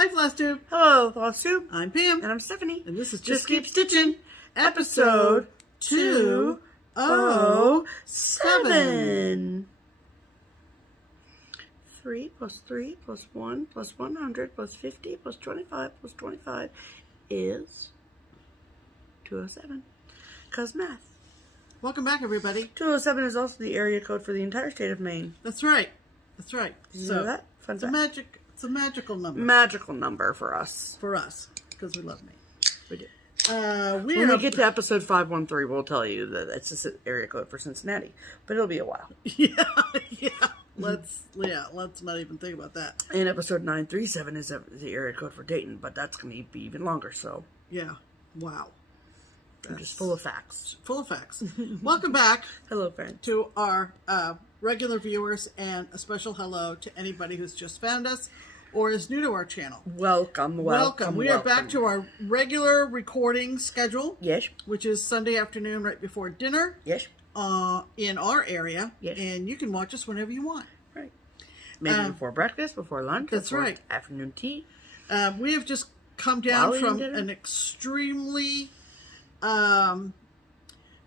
Hi, FlossTube. Hello, FlossTube. I'm Pam. And I'm Stephanie. And this is Just Keep Stitching, episode 207. 3 plus 3 plus 1 plus 100 plus 50 plus 25 plus 25 is 207. Cause math. Welcome back, everybody. 207 is also the area code for the entire state of Maine. That's right. That's right. Did you know that? Fun it's fact. It's a magical number. Magical number for us. For us, because we love Maine. We do. When we get to episode 513, we'll tell you that it's just an area code for Cincinnati, but it'll be a while. Yeah. Let's not even think about that. And episode 937 is the area code for Dayton, but that's going to be even longer. So yeah, wow. I'm just full of facts. Full of facts. Welcome back. Hello, friend. To our regular viewers, and a special hello to anybody who's just found us or is new to our channel. Welcome. We are back to our regular recording schedule. Yes. Which is Sunday afternoon right before dinner. Yes. In our area. Yes. And you can watch us whenever you want. Right. Maybe before breakfast, before lunch. That's before right. Afternoon tea. We have just come down from an extremely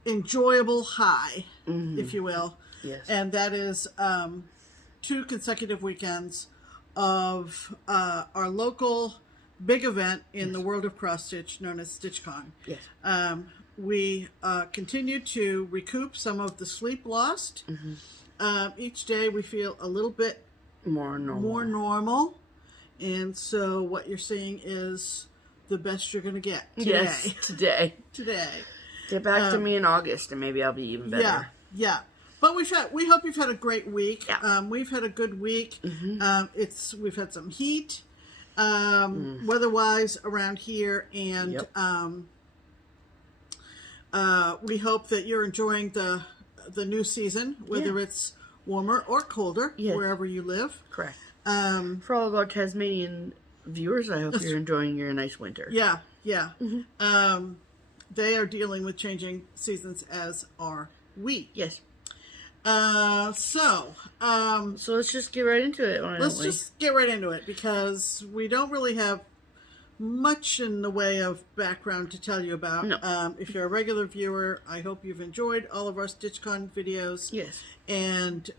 enjoyable high, if you will. Yes. And that is 2 consecutive weekends of our local big event in the world of cross stitch known as StitchCon. Yes. We continue to recoup some of the sleep lost. Each day we feel a little bit more normal. And so what you're seeing is the best you're going to get today. Yes, today. Get back to me in August and maybe I'll be even better. Yeah. But we hope you've had a great week. Yeah. We've had a good week. We've had some heat, weather-wise around here, and we hope that you're enjoying the new season, whether it's warmer or colder, wherever you live. Correct. For all of our Tasmanian viewers, I hope you're enjoying your nice winter. Yeah. They are dealing with changing seasons, as are we. Yes. So let's just get right into it. Let's just get right into it, because we don't really have much in the way of background to tell you about. No. If you're a regular viewer, I hope you've enjoyed all of our StitchCon videos. Yes. And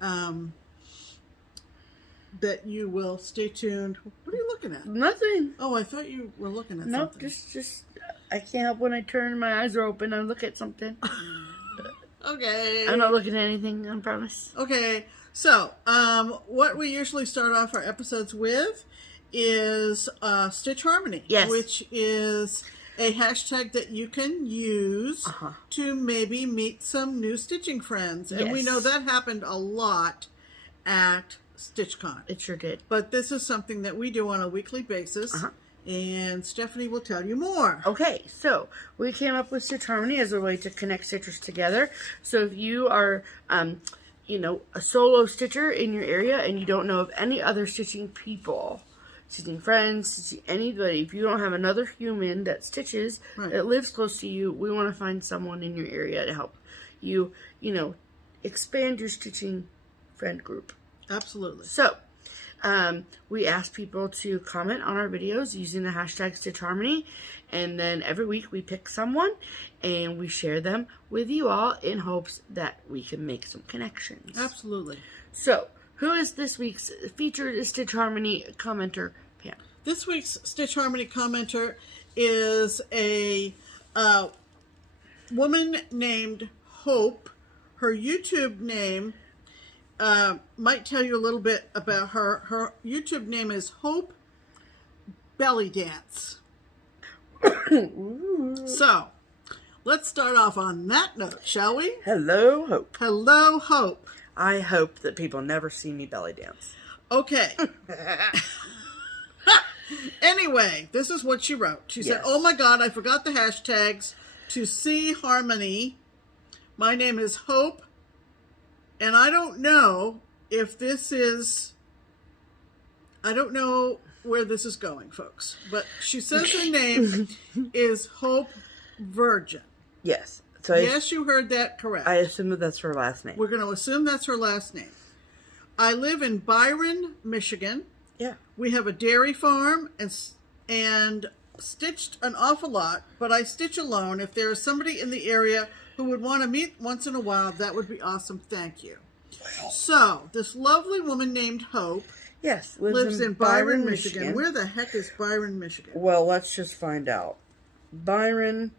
that you will stay tuned. What are you looking at? Nothing. Oh, I thought you were looking at something. Nope, just I can't help when I turn, my eyes are open, I look at something. Okay. I'm not looking at anything, I promise. Okay. So, what we usually start off our episodes with is Stitch Harmony. Yes. Which is a hashtag that you can use to maybe meet some new stitching friends. And we know that happened a lot at StitchCon. It sure did. But this is something that we do on a weekly basis. And Stephanie will tell you more. Okay, so we came up with Stitch Harmony as a way to connect stitchers together. So if you are, a solo stitcher in your area and you don't know of any other stitching people, stitching friends, stitching anybody, if you don't have another human that stitches, that lives close to you, we want to find someone in your area to help you, expand your stitching friend group. Absolutely. So, we ask people to comment on our videos using the hashtag Stitch Harmony, and then every week we pick someone and we share them with you all in hopes that we can make some connections. Absolutely. So, who is this week's featured Stitch Harmony commenter, Pam? This week's Stitch Harmony commenter is a woman named Hope. Her YouTube name might tell you a little bit about her. Her YouTube name is Hope Belly Dance. So, let's start off on that note, shall we? Hello, Hope. Hello, Hope. I hope that people never see me belly dance. Okay. Anyway, this is what she wrote. She said, "Oh my God, I forgot the hashtags to see harmony. My name is Hope. And I don't know if this is, I don't know where this is going, folks. But she says her name is Hope Virgin. Yes. So yes, you heard that correct. I assume that that's her last name. We're going to assume that's her last name. I live in Byron, Michigan. Yeah. We have a dairy farm and stitched an awful lot, but I stitch alone. If there is somebody in the area who would want to meet once in a while, that would be awesome. Thank you. Wow. So, this lovely woman named Hope lives in Byron, Michigan. Where the heck is Byron, Michigan? Well, let's just find out. Byron,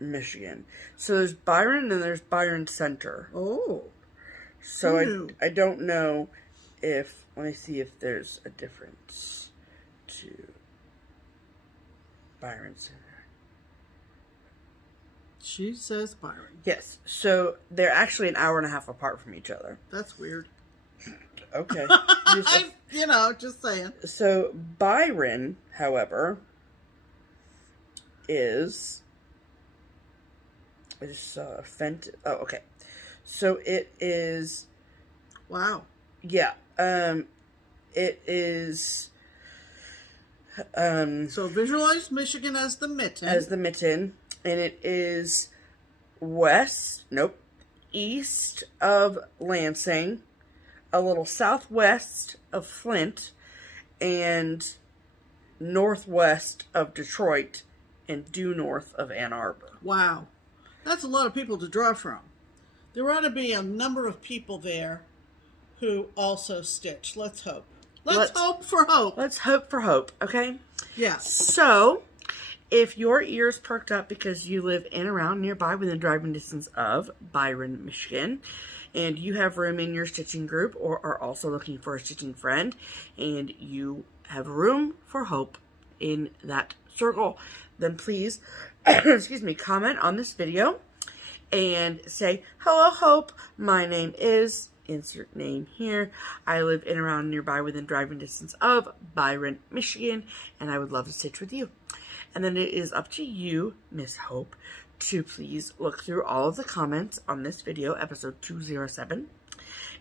Michigan. So there's Byron and there's Byron Center. Oh. So I don't know if, let me see if there's a difference to Byron Center. She says Byron. Yes. So they're actually an hour and a half apart from each other. That's weird. Okay. Just saying. So Byron, however, is Fenton. Oh, okay. So it is. Wow. Yeah. It is. So visualize Michigan as the mitten. And it is east of Lansing, a little southwest of Flint, and northwest of Detroit, and due north of Ann Arbor. Wow. That's a lot of people to draw from. There ought to be a number of people there who also stitch. Let's hope. Let's hope for hope. Let's hope for hope, okay? Yeah. So, if your ears perked up because you live in and around nearby within driving distance of Byron, Michigan, and you have room in your stitching group or are also looking for a stitching friend, and you have room for hope in that circle, then please, comment on this video and say, hello, Hope. My name is, insert name here. I live in and around nearby within driving distance of Byron, Michigan, and I would love to stitch with you. And then it is up to you, Miss Hope, to please look through all of the comments on this video, episode 207,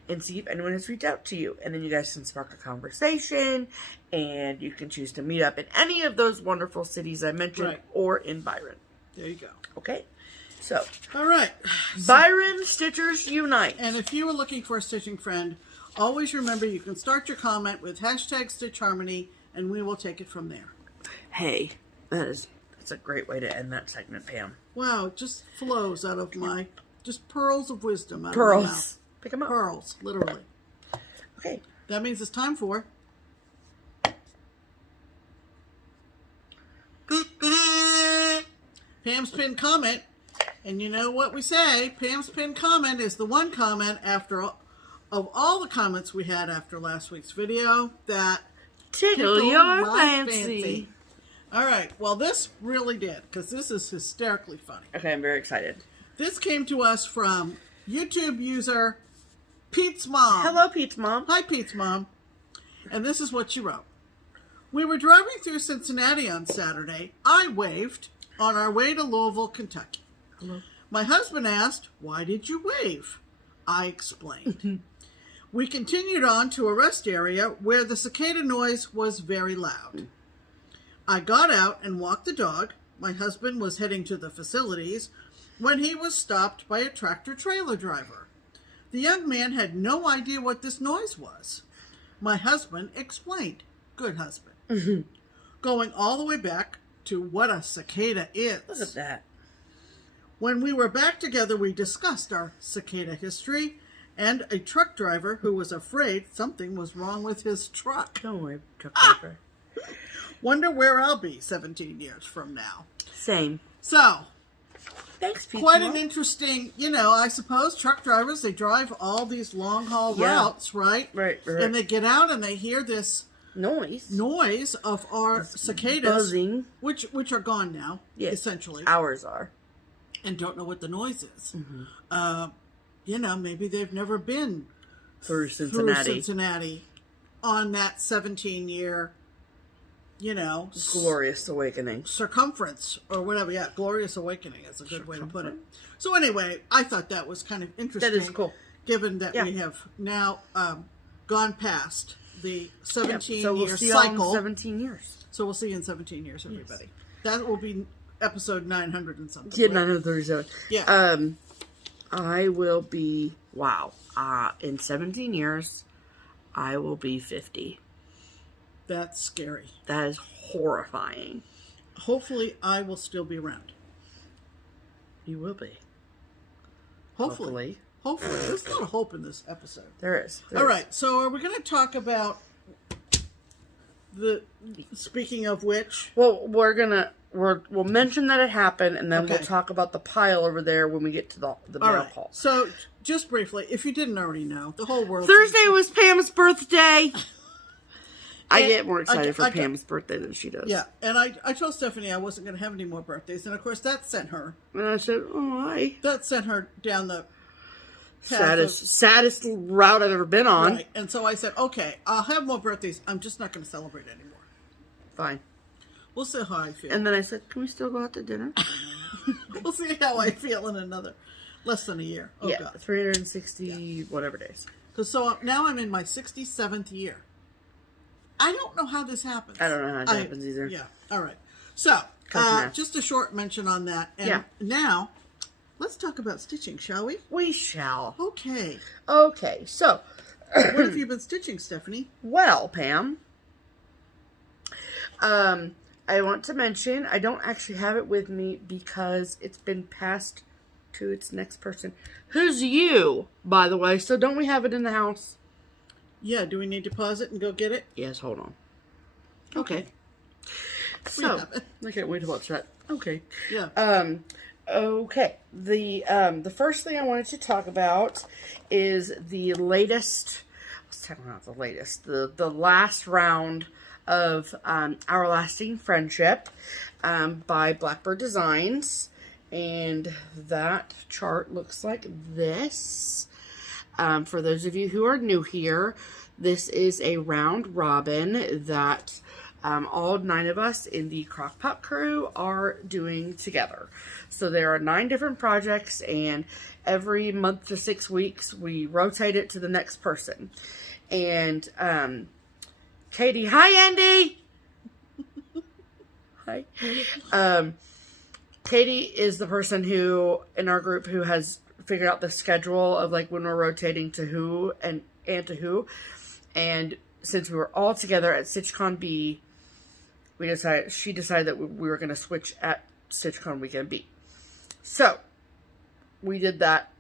and see if anyone has reached out to you. And then you guys can spark a conversation, and you can choose to meet up in any of those wonderful cities I mentioned, or in Byron. There you go. Okay? So. All right. Byron Stitchers Unite. And if you are looking for a stitching friend, always remember you can start your comment with #StitchHarmony, and we will take it from there. Hey. That's a great way to end that segment, Pam. Wow, it just flows out of my, just pearls of wisdom out of my mouth. Pick them up. Pearls, literally. Okay. That means it's time for Pam's pinned comment. And you know what we say, Pam's pinned comment is the one comment of all the comments we had after last week's video that tickle your fancy. All right. Well, this really did, because this is hysterically funny. Okay, I'm very excited. This came to us from YouTube user Pete's Mom. Hello, Pete's Mom. Hi, Pete's Mom. And this is what she wrote. We were driving through Cincinnati on Saturday. I waved on our way to Louisville, Kentucky. Hello. My husband asked, "Why did you wave?" I explained. We continued on to a rest area where the cicada noise was very loud. I got out and walked the dog. My husband was heading to the facilities when he was stopped by a tractor-trailer driver. The young man had no idea what this noise was. My husband explained. Good husband. Going all the way back to what a cicada is. Look at that. When we were back together, we discussed our cicada history and a truck driver who was afraid something was wrong with his truck. Don't worry, truck driver. Wonder where I'll be 17 years from now. Same. So, thanks, Pete. Quite an interesting, I suppose truck drivers, they drive all these long haul routes, right? Right. And they get out and they hear this noise of our cicadas, buzzing, which are gone now, essentially. Ours are. And don't know what the noise is. Maybe they've never been through Cincinnati on that 17-year, glorious awakening. Circumference or whatever. Yeah, glorious awakening is a good way to put it. So anyway, I thought that was kind of interesting. That is cool. Given that we have now gone past the 17-year so we'll see cycle. 17 years. So we'll see you in 17 years, everybody. Yes. That will be episode 900 and something. Yeah, 937. Yeah. I will be, in 17 years, I will be 50. That's scary. That is horrifying. Hopefully, I will still be around. You will be. Hopefully. There's not a hope in this episode. There is. All right. So, are we going to talk about speaking of which? Well, we'll mention that it happened, and then we'll talk about the pile over there when we get to the mail call. So, just briefly, if you didn't already know, the whole world... Thursday was Pam's birthday. I get more excited for Pam's birthday than she does. Yeah, and I told Stephanie I wasn't going to have any more birthdays, and of course that sent her. And I said, oh, hi. That sent her down the saddest route I've ever been on. Right, and so I said, okay, I'll have more birthdays. I'm just not going to celebrate anymore. Fine. We'll see how I feel. And then I said, can we still go out to dinner? We'll see how I feel in less than a year. Oh, yeah, God. 360 whatever days. So now I'm in my 67th year. I don't know how this happens. I don't know how it happens either. Yeah. All right. So, just a short mention on that. And now, let's talk about stitching, shall we? We shall. Okay. Okay. So, what have you been stitching, Stephanie? Well, Pam, I want to mention, I don't actually have it with me because it's been passed to its next person. Who's you, by the way? So don't we have it in the house? Yeah, do we need to pause it and go get it? Yes, hold on. Okay. So, I can't wait to watch that. Okay. Yeah. Okay. The first thing I wanted to talk about is the latest, let's talk about the latest, the last round of Our Lasting Friendship by Blackbird Designs. And that chart looks like this. For those of you who are new here, this is a round robin that all 9 of us in the Crockpot crew are doing together. So there are 9 different projects, and every month to 6 weeks, we rotate it to the next person. And Katie, hi Andy! Hi. Katie is the person who, in our group, who has figured out the schedule of like when we're rotating to who and to who. And since we were all together at StitchCon B, she decided that we were going to switch at StitchCon Weekend B. So we did that.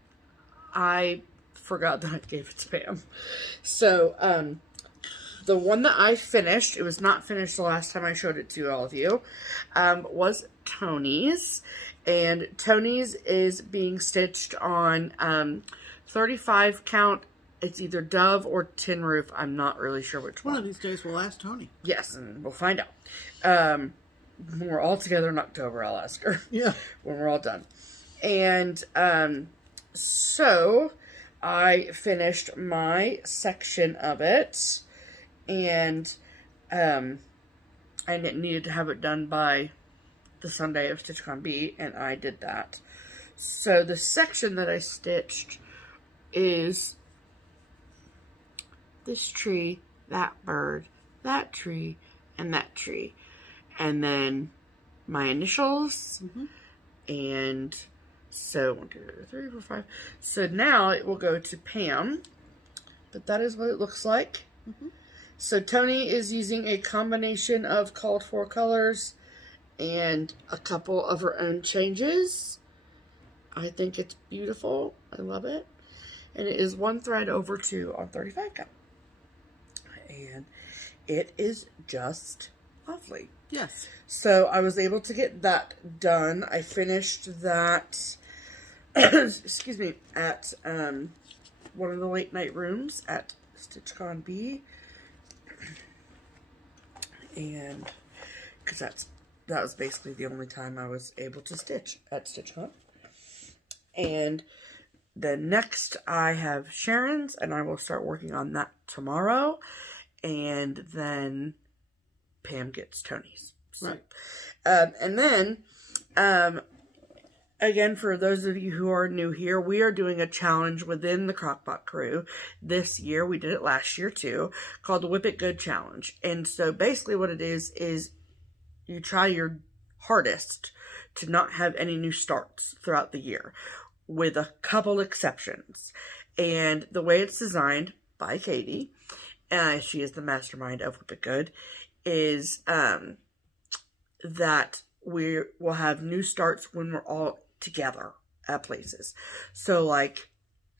I forgot that I gave it to Pam. So the one that I finished, it was not finished the last time I showed it to all of you, was Tony's. And Tony's is being stitched on 35 count. It's either Dove or Tin Roof. I'm not really sure which one. One of these days we'll ask Tony. Yes, and we'll find out. When we're all together in October, I'll ask her. Yeah. When we're all done. And so I finished my section of it. And I needed to have it done by the Sunday of StitchCon B, and I did that. So the section that I stitched is this tree, that bird, that tree, and that tree. And then my initials, and so 1, 2, 3, 4, 5. So now it will go to Pam, but that is what it looks like. So Tony is using a combination of called for colors and a couple of her own changes. I think it's beautiful. I love it. And it is 1 thread over 2 on 35 count. And it is just lovely. Yes. So I was able to get that done. I finished that, excuse me, at one of the late night rooms at StitchCon B. And because that was basically the only time I was able to stitch at StitchCon. And then next I have Sharon's, and I will start working on that tomorrow. And then Pam gets Tony's. So, right. And then, again, for those of you who are new here, we are doing a challenge within the Crockpot crew this year. We did it last year too, called the Whip It Good Challenge. And so basically what it is you try your hardest to not have any new starts throughout the year, with a couple exceptions. And the way it's designed by Katie she is the mastermind of WIPGO, is that we will have new starts when we're all together at places. So like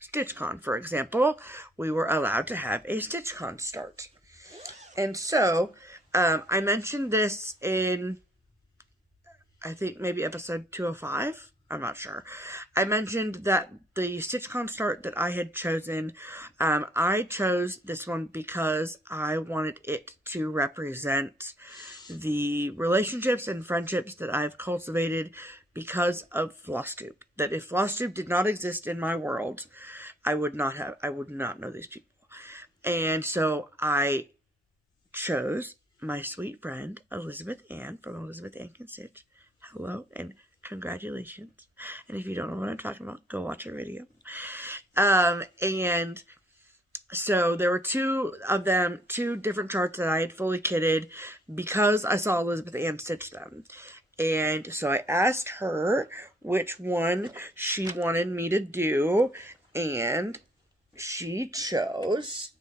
StitchCon, for example, we were allowed to have a StitchCon start. And so I mentioned this in, I think maybe episode 205. I'm not sure. I mentioned that the StitchCon start that I had chosen, I chose this one because I wanted it to represent the relationships and friendships that I've cultivated because of FlossTube. That if FlossTube did not exist in my world, I would not know these people. And so I chose my sweet friend, Elizabeth Ann, from Elizabeth Ann Can Stitch. Hello, and congratulations. And if you don't know what I'm talking about, go watch her video. And so there were two of them, two different charts that I had fully kitted because I saw Elizabeth Ann stitch them. And so I asked her which one she wanted me to do, and she chose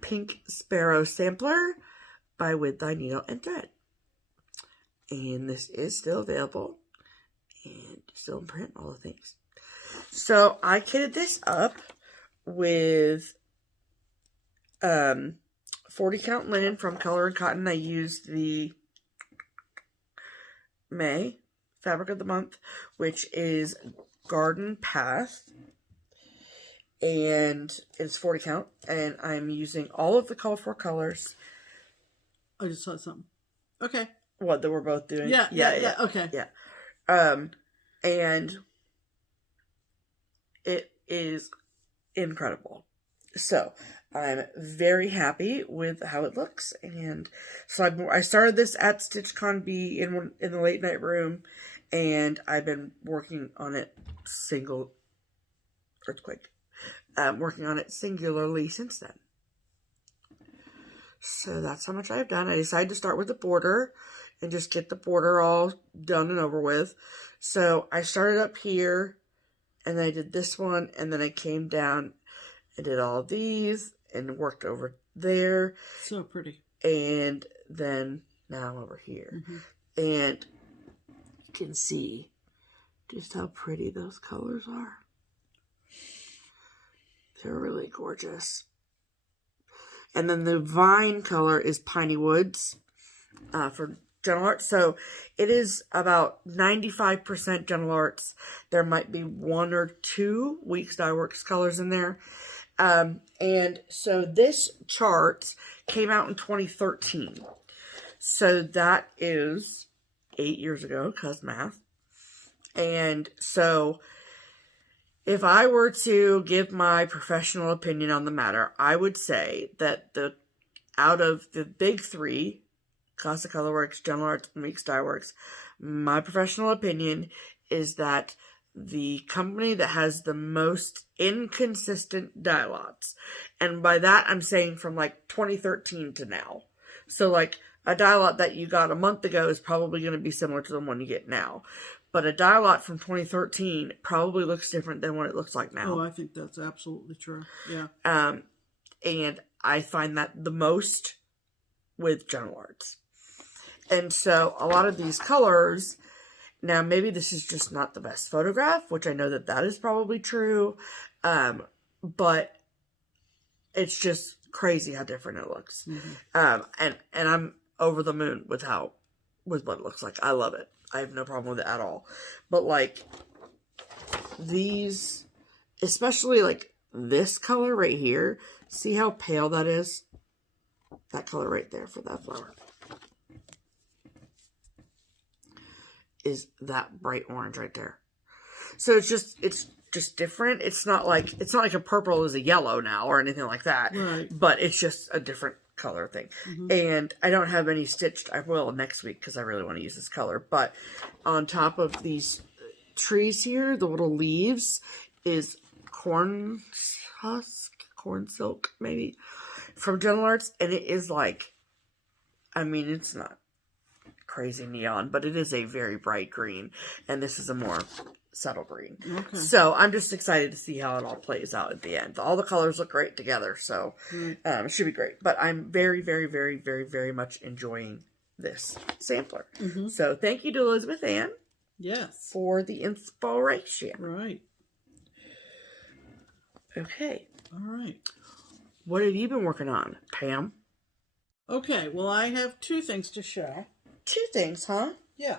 Pink Sparrow Sampler by With Thy Needle and Thread. And this is still available and still in print, all the things. So I kitted this up with 40 count linen from Color and Cotton. I used the May Fabric of the Month, which is Garden Path. And it's 40 count. And I'm using all of the colorful colors. I just saw something. Okay. What, that we're both doing? Yeah. Okay. Yeah. And it is incredible. So I'm very happy with how it looks. And so I started this at StitchCon B in the late night room, and I've been working on it working on it singularly since then. So that's how much I've done. I decided to start with the border and just get the border all done and over with. So I started up here, and then I did this one, and then I came down and did all these and worked over there. So pretty. And then now I'm over here. Mm-hmm. And you can see just how pretty those colors are. They're really gorgeous. And then the vine color is Piney Woods for Gentle Arts. So it is about 95% Gentle Arts. There might be one or two Weeks Dye Works colors in there. And so this chart came out in 2013. So that is 8 years ago, cause math. And so if I were to give my professional opinion on the matter, I would say that out of the big three, Classic Colorworks, Gentle Arts, and Weeks Dye Works, my professional opinion is that the company that has the most inconsistent dye lots, and by that I'm saying from like 2013 to now. So like a dye lot that you got a month ago is probably going to be similar to the one you get now. But a dye lot from 2013 probably looks different than what it looks like now. Oh, I think that's absolutely true. Yeah. And I find that the most with Gentle Arts. And so a lot of these colors, now maybe this is just not the best photograph, which I know that is probably true. But it's just crazy how different it looks. Mm-hmm. And I'm over the moon with what it looks like. I love it. I have no problem with it at all. But like these, especially like this color right here, see how pale that is? That color right there for that flower is that bright orange right there. So it's just different. It's not like a purple is a yellow now or anything like that. Right. But it's just a different color thing. Mm-hmm. And I don't have any stitched. I will next week because I really want to use this color. But on top of these trees here, the little leaves is corn silk maybe from Gentle Arts, and it is like, I mean, it's not crazy neon, but it is a very bright green, and this is a more subtle green. Okay. So I'm just excited to see how it all plays out at the end. All the colors look great together, so it should be great. But I'm very, very, very, very, very much enjoying this sampler. So thank you to Elizabeth Ann. Yes. For the inspiration. Right. Okay. All right. What have you been working on, Pam? Okay, well, I have 2 things to show. 2 things, huh? Yeah.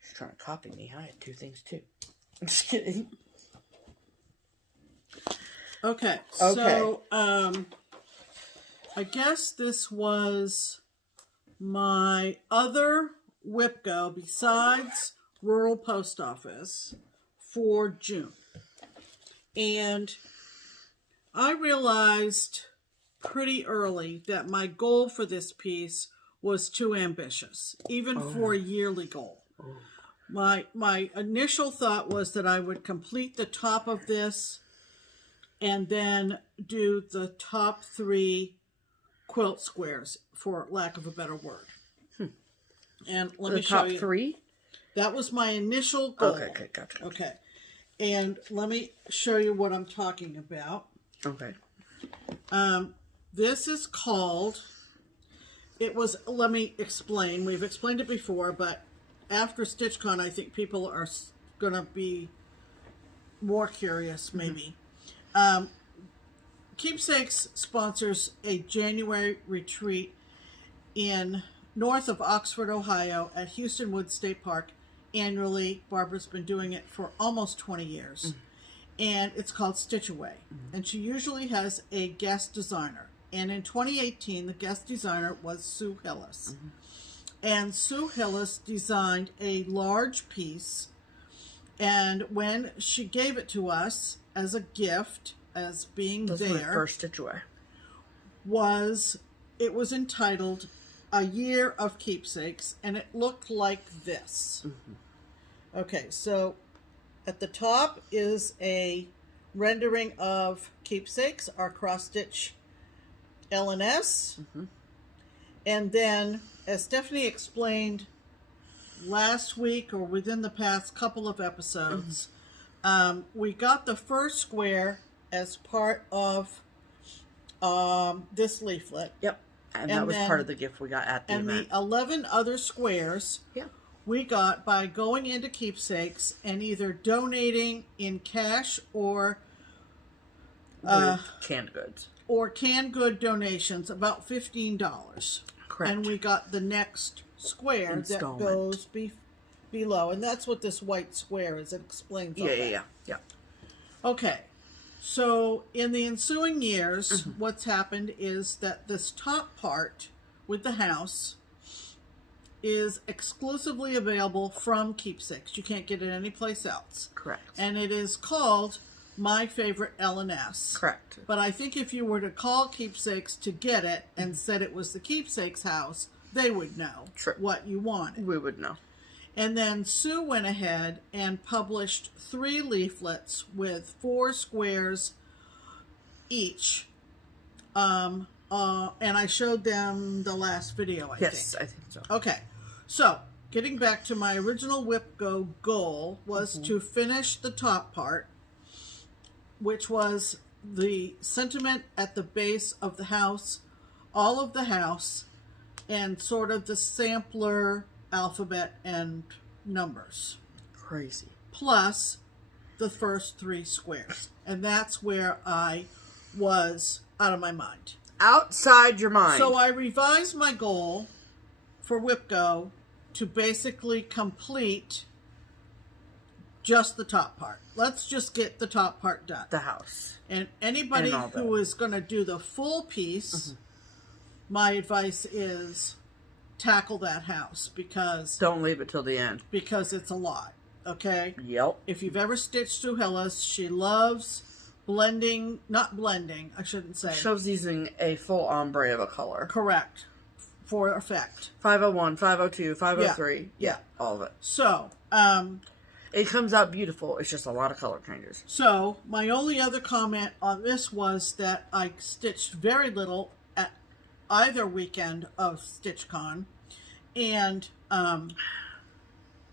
She's trying to copy me. I had 2 things, too. I'm just kidding. Okay, so, I guess this was my other WIPGO besides Rural Post Office for June. And I realized pretty early that my goal for this piece was too ambitious, even for a yearly goal. My initial thought was that I would complete the top of this and then do the top 3 quilt squares, for lack of a better word. And let me show you. The top 3? That was my initial goal. Okay, gotcha. Okay. And let me show you what I'm talking about. Okay. This is called, let me explain. We've explained it before, but after StitchCon, I think people are going to be more curious, maybe. Keepsakes sponsors a January retreat in north of Oxford, Ohio at Houston Woods State Park annually. Barbara's been doing it for almost 20 years. And it's called Stitch Away. And she usually has a guest designer. And in 2018, the guest designer was Sue Hillis. And Sue Hillis designed a large piece. And when she gave it to us as a gift, as being This was my first Stitch Away. It was entitled A Year of Keepsakes. And it looked like this. Okay, so at the top is a rendering of Keepsakes, our cross-stitch LNS. And then, as Stephanie explained last week or within the past couple of episodes, we got the first square as part of this leaflet. Yep. And that was part of the gift we got at the event. And the 11 other squares we got by going into Keepsakes and either donating in cash or canned goods. Or canned good donations, about $15. Correct. And we got the next square that goes below. And that's what this white square is. It explains all that. Yeah. Okay. So in the ensuing years, what's happened is that this top part with the house is exclusively available from Keepsakes. You can't get it anyplace else. Correct. And it is called My Favorite L&S. Correct. But I think if you were to call Keepsakes to get it and said it was the Keepsakes house, they would know what you wanted. We would know. And then Sue went ahead and published 3 leaflets with 4 squares each. And I showed them the last video, I think. Yes, I think so. Okay. So, getting back to my original WIPGO goal was to finish the top part, which was the sentiment at the base of the house, all of the house, and sort of the sampler alphabet and numbers. Crazy. Plus the first 3 squares. And that's where I was out of my mind. Outside your mind. So I revised my goal for WIPGO to basically complete just the top part. Let's just get the top part done. The house. And anybody who is going to do the full piece, my advice is tackle that house, because don't leave it till the end, because it's a lot. Okay. Yep. If you've ever stitched Sue Hillis, she loves blending, not blending, I shouldn't say. She loves using a full ombre of a color. Correct. For effect. 501, 502, 503. Yeah. All of it. So, it comes out beautiful. It's just a lot of color changes. So, my only other comment on this was that I stitched very little at either weekend of StitchCon, and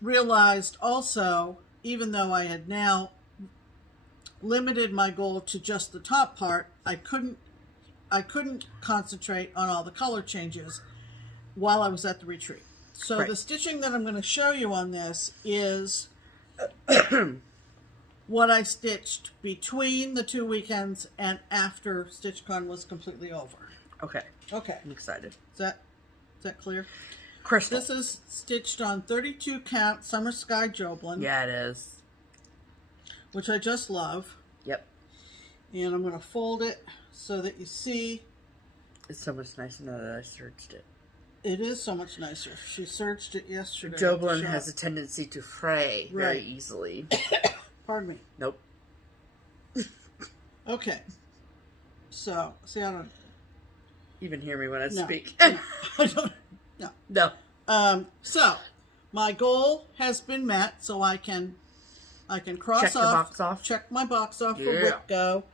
realized also even though I had now limited my goal to just the top part, I couldn't concentrate on all the color changes while I was at the retreat. So the stitching that I'm going to show you on this is what I stitched between the 2 weekends and after StitchCon was completely over. Okay. Okay. I'm excited. Is that clear? Crystal. This is stitched on 32 count Summer Sky Joblin. Yeah, it is. Which I just love. Yep. And I'm going to fold it so that you see. It's so much nicer now that I searched it. It is so much nicer. She searched it yesterday. Joblin has a tendency to fray very easily. Pardon me. Nope. Okay. So, see, I don't even hear me when I speak. No, I don't. No. So, my goal has been met, so I can cross check my box off for WIPGO,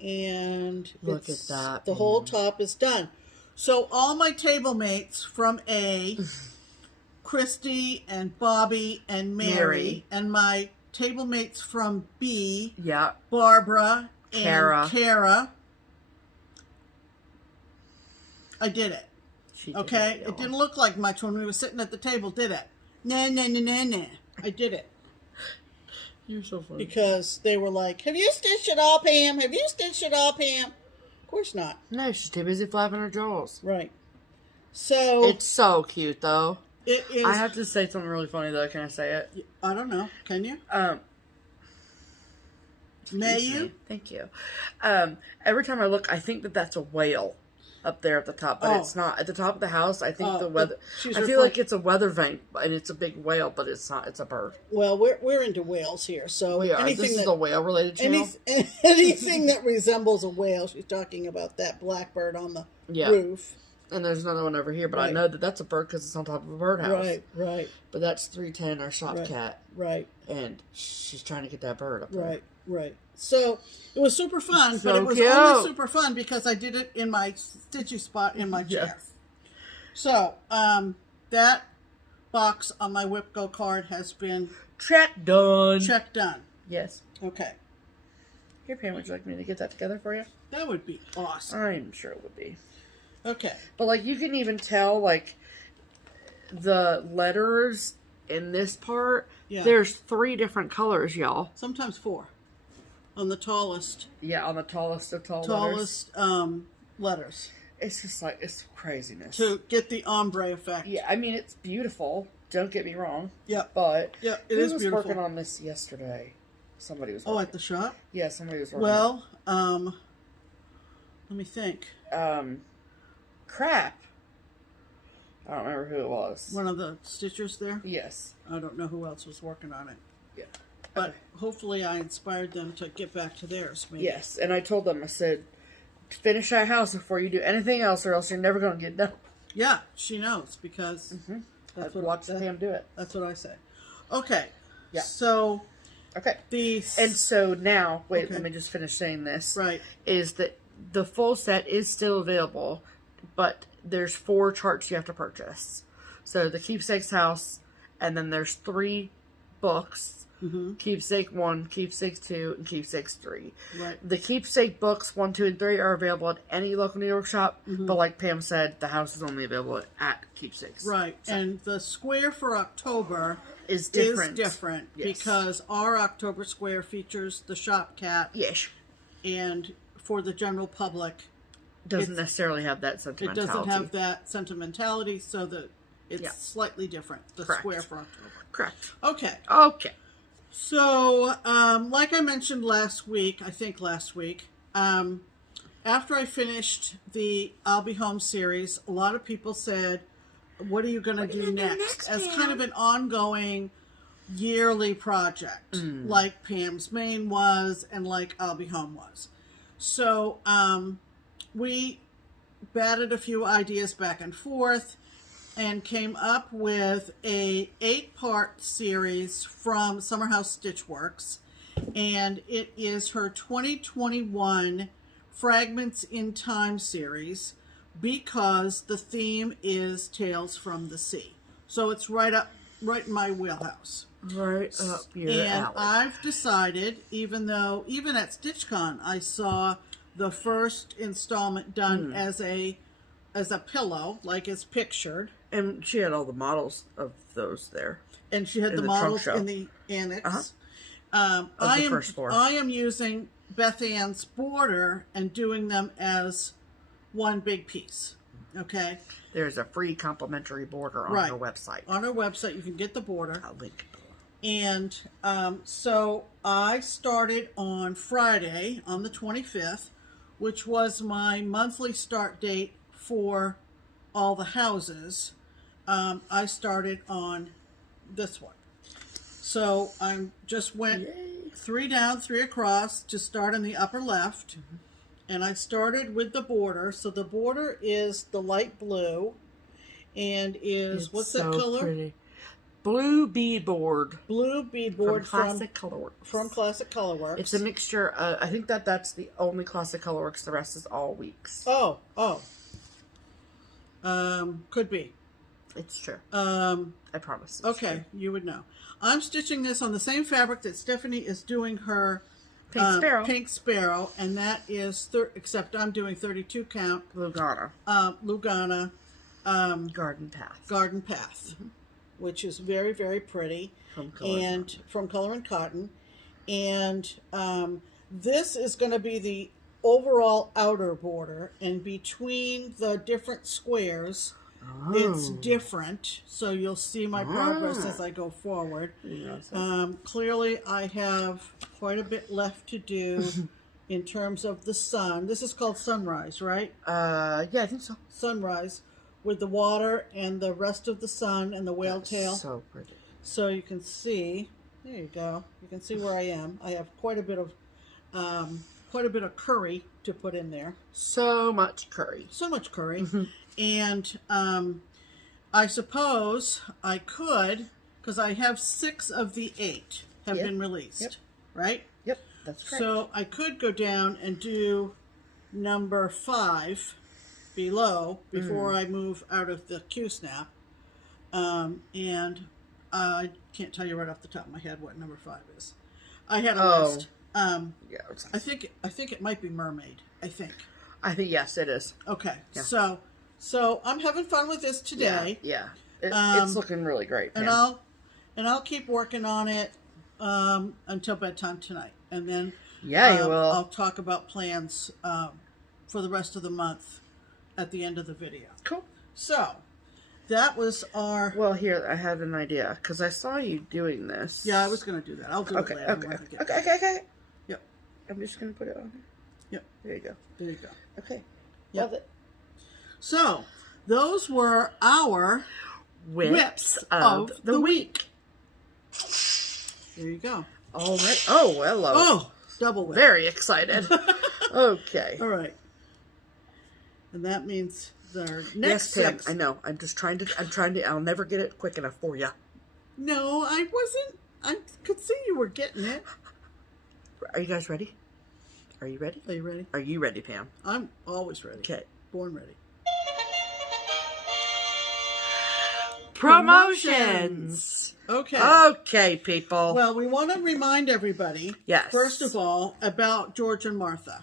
and look at that. The whole top is done. So all my table mates from A, Christy and Bobby and Mary, and my table mates from B, Barbara and Kara. I did it. Okay? It didn't look like much when we were sitting at the table, did it? Nah. I did it. You're so funny. Because they were like, have you stitched it all, Pam? Have you stitched it all, Pam? Of course not. No, she's too busy flapping her jaws. Right. So. It's so cute, though. It is. I have to say something really funny, though. Can I say it? I don't know. Can you? May you? Thank you. Every time I look, I think that that's a whale up there at the top, but it's not. At the top of the house, I think the weather. I feel like it's a weather vane, and it's a big whale, but it's not. It's a bird. Well, we're into whales here, so we are. This is a whale-related channel. Anything that resembles a whale, she's talking about that blackbird on the roof. And there's another one over here, but I know that that's a bird because it's on top of a birdhouse. Right. But that's 310, our shop cat. Right. And she's trying to get that bird up there. Right. So it was super fun, So but it was cute. only super fun because I did it in my stitchy spot in my chair. Yes. So that box on my WIPGO card has been check done. Yes. Okay. Here, Pam, would you like me to get that together for you? That would be awesome. I'm sure it would be. Okay. But, like, you can even tell, like, the letters in this part, there's 3 different colors, y'all. Sometimes 4. On the tallest. Yeah, on the tallest of tallest letters. It's just like, it's craziness. To get the ombre effect. Yeah, I mean, it's beautiful. Don't get me wrong. Yeah. But it is beautiful. Who was working on this yesterday? Somebody was working. Oh, at the shop? Yeah, somebody was working. Well, let me think. Crap. I don't remember who it was. One of the stitchers there? Yes. I don't know who else was working on it. Yeah. But hopefully I inspired them to get back to theirs. Maybe. Yes, and I told them, I said, finish that house before you do anything else or else you're never going to get done. Yeah, she knows because that's what watch Pam do it. That's what I say. Okay. Yeah. So. Okay. And so now, wait, let me just finish saying this. Right. Is that the full set is still available, but there's 4 charts you have to purchase. So the Keepsakes house, and then there's 3 books. Keepsake 1, Keepsakes 2, and Keepsakes 3. Right. The Keepsake books 1, 2, and 3 are available at any local New York shop, but like Pam said, the house is only available at Keepsakes. Right. So. And the square for October is different. Because our October square features the shop cat. Yes. And for the general public, doesn't necessarily have that sentimentality. It doesn't have that sentimentality, so that it's slightly different. The square for October. Correct. Okay. So, like I mentioned last week, after I finished the I'll Be Home series, a lot of people said, what are you going to do next? As kind of an ongoing yearly project, like Pam's Main was and like I'll Be Home was. So, we batted a few ideas back and forth and came up with a 8-part series from Summer House Stitchworks, and it is her 2021 Fragments in Time series because the theme is Tales from the Sea. So it's right in my wheelhouse. Right up your and alley. I've decided, even at StitchCon, I saw the first installment done as a pillow, like it's pictured. And she had all the models of those there. And she had the models in the annex. First floor. I am using Beth Ann's border and doing them as one big piece. Okay. There's a free complimentary border on her website. On her website, you can get the border. I'll link it below. And so I started on Friday, on the 25th, which was my monthly start date for all the houses. I started on this one. So I just went 3 down, 3 across to start in the upper left. And I started with the border. So the border is the light blue and is, what's that color? Pretty. Blue beadboard. Blue beadboard from Classic Colorworks. From Classic Colorworks. It's a mixture. I think that's the only Classic Colorworks. The rest is all weeks. Oh. Could be. It's true. I promise. Okay, true. You would know. I'm stitching this on the same fabric that Stephanie is doing her Pink Sparrow, and that is except I'm doing 32 count Lugana. Garden Path. Which is very, very pretty, from Color and Cotton, and this is going to be the overall outer border, and between the different squares. It's different, so you'll see my progress as I go forward. Clearly, I have quite a bit left to do in terms of the sun. This is called Sunrise, right? Yeah, I think so. Sunrise, with the water and the rest of the sun and the whale tail. So pretty. So you can see. There you go. You can see where I am. I have quite a bit of curry to put in there. So much curry. And I suppose I could, because I have 6 of the 8 have been released, right? Yep, that's correct. So I could go down and do number 5 below before I move out of the Q-snap. And I can't tell you right off the top of my head what number 5 is. I had a list. I think it might be Mermaid. I think yes, it is. Okay, yeah. So I'm having fun with this today. Yeah. It's looking really great. Pam. And I'll keep working on it until bedtime tonight, and then you will. I'll talk about plans for the rest of the month at the end of the video. Cool. So that was our. Well, here I had an idea because I saw you doing this. Yeah, I was going to do that. I'll do it later. Okay. Yep. I'm just going to put it on here. Yep. There you go. Okay. Yep. Love it. So, those were our whips of the week. There you go. All right. Oh, hello. Oh, double whip. Very excited. Okay. All right. And that means the next Pam, 6. I know. I'm trying to, I'll never get it quick enough for you. No, I wasn't. I could see you were getting it. Are you guys ready? Are you ready? Are you ready? Are you ready, Pam? I'm always ready. Okay. Born ready. Promotions. Okay, people. Well, we want to remind everybody, first of all, about George and Martha.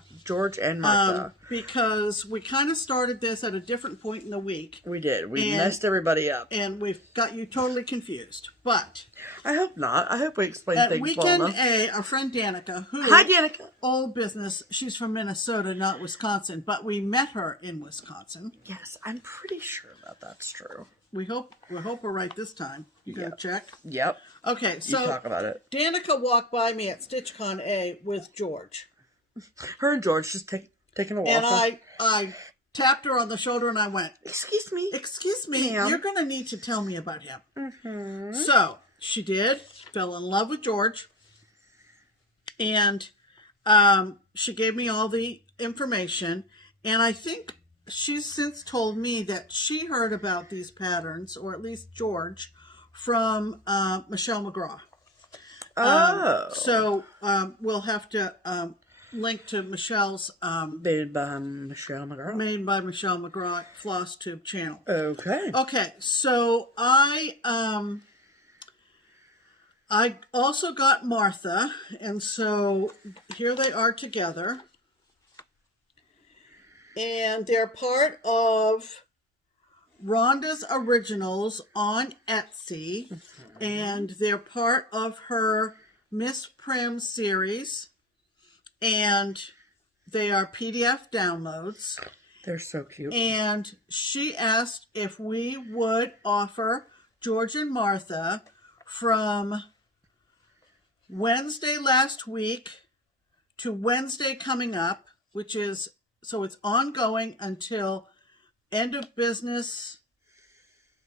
Because we kind of started this at a different point in the week. We did. We messed everybody up. And we've got you totally confused. But I hope not. I hope we explained things well enough. At Weekend A, our friend Danica, Hi, Danica. Old business. She's from Minnesota, not Wisconsin. But we met her in Wisconsin. Yes, I'm pretty sure that's true. We hope we're right this time. You gonna check? Yep. Okay, so you talk about it. Danica walked by me at StitchCon A with George. Her and George just taking a walk. And I tapped her on the shoulder and I went, Excuse me, you're going to need to tell me about him. So she did, fell in love with George, and she gave me all the information, and I think she's since told me that she heard about these patterns, or at least George, from Michelle McGraw. So we'll have to link to Michelle's made by Michelle McGraw FlossTube channel. Okay. So I I also got Martha, and so here they are together. And they're part of Rhonda's Originals on Etsy, and they're part of her Miss Prim series, and they are PDF downloads. They're so cute. And she asked if we would offer George and Martha from Wednesday last week to Wednesday coming up, which is, so it's ongoing until end of business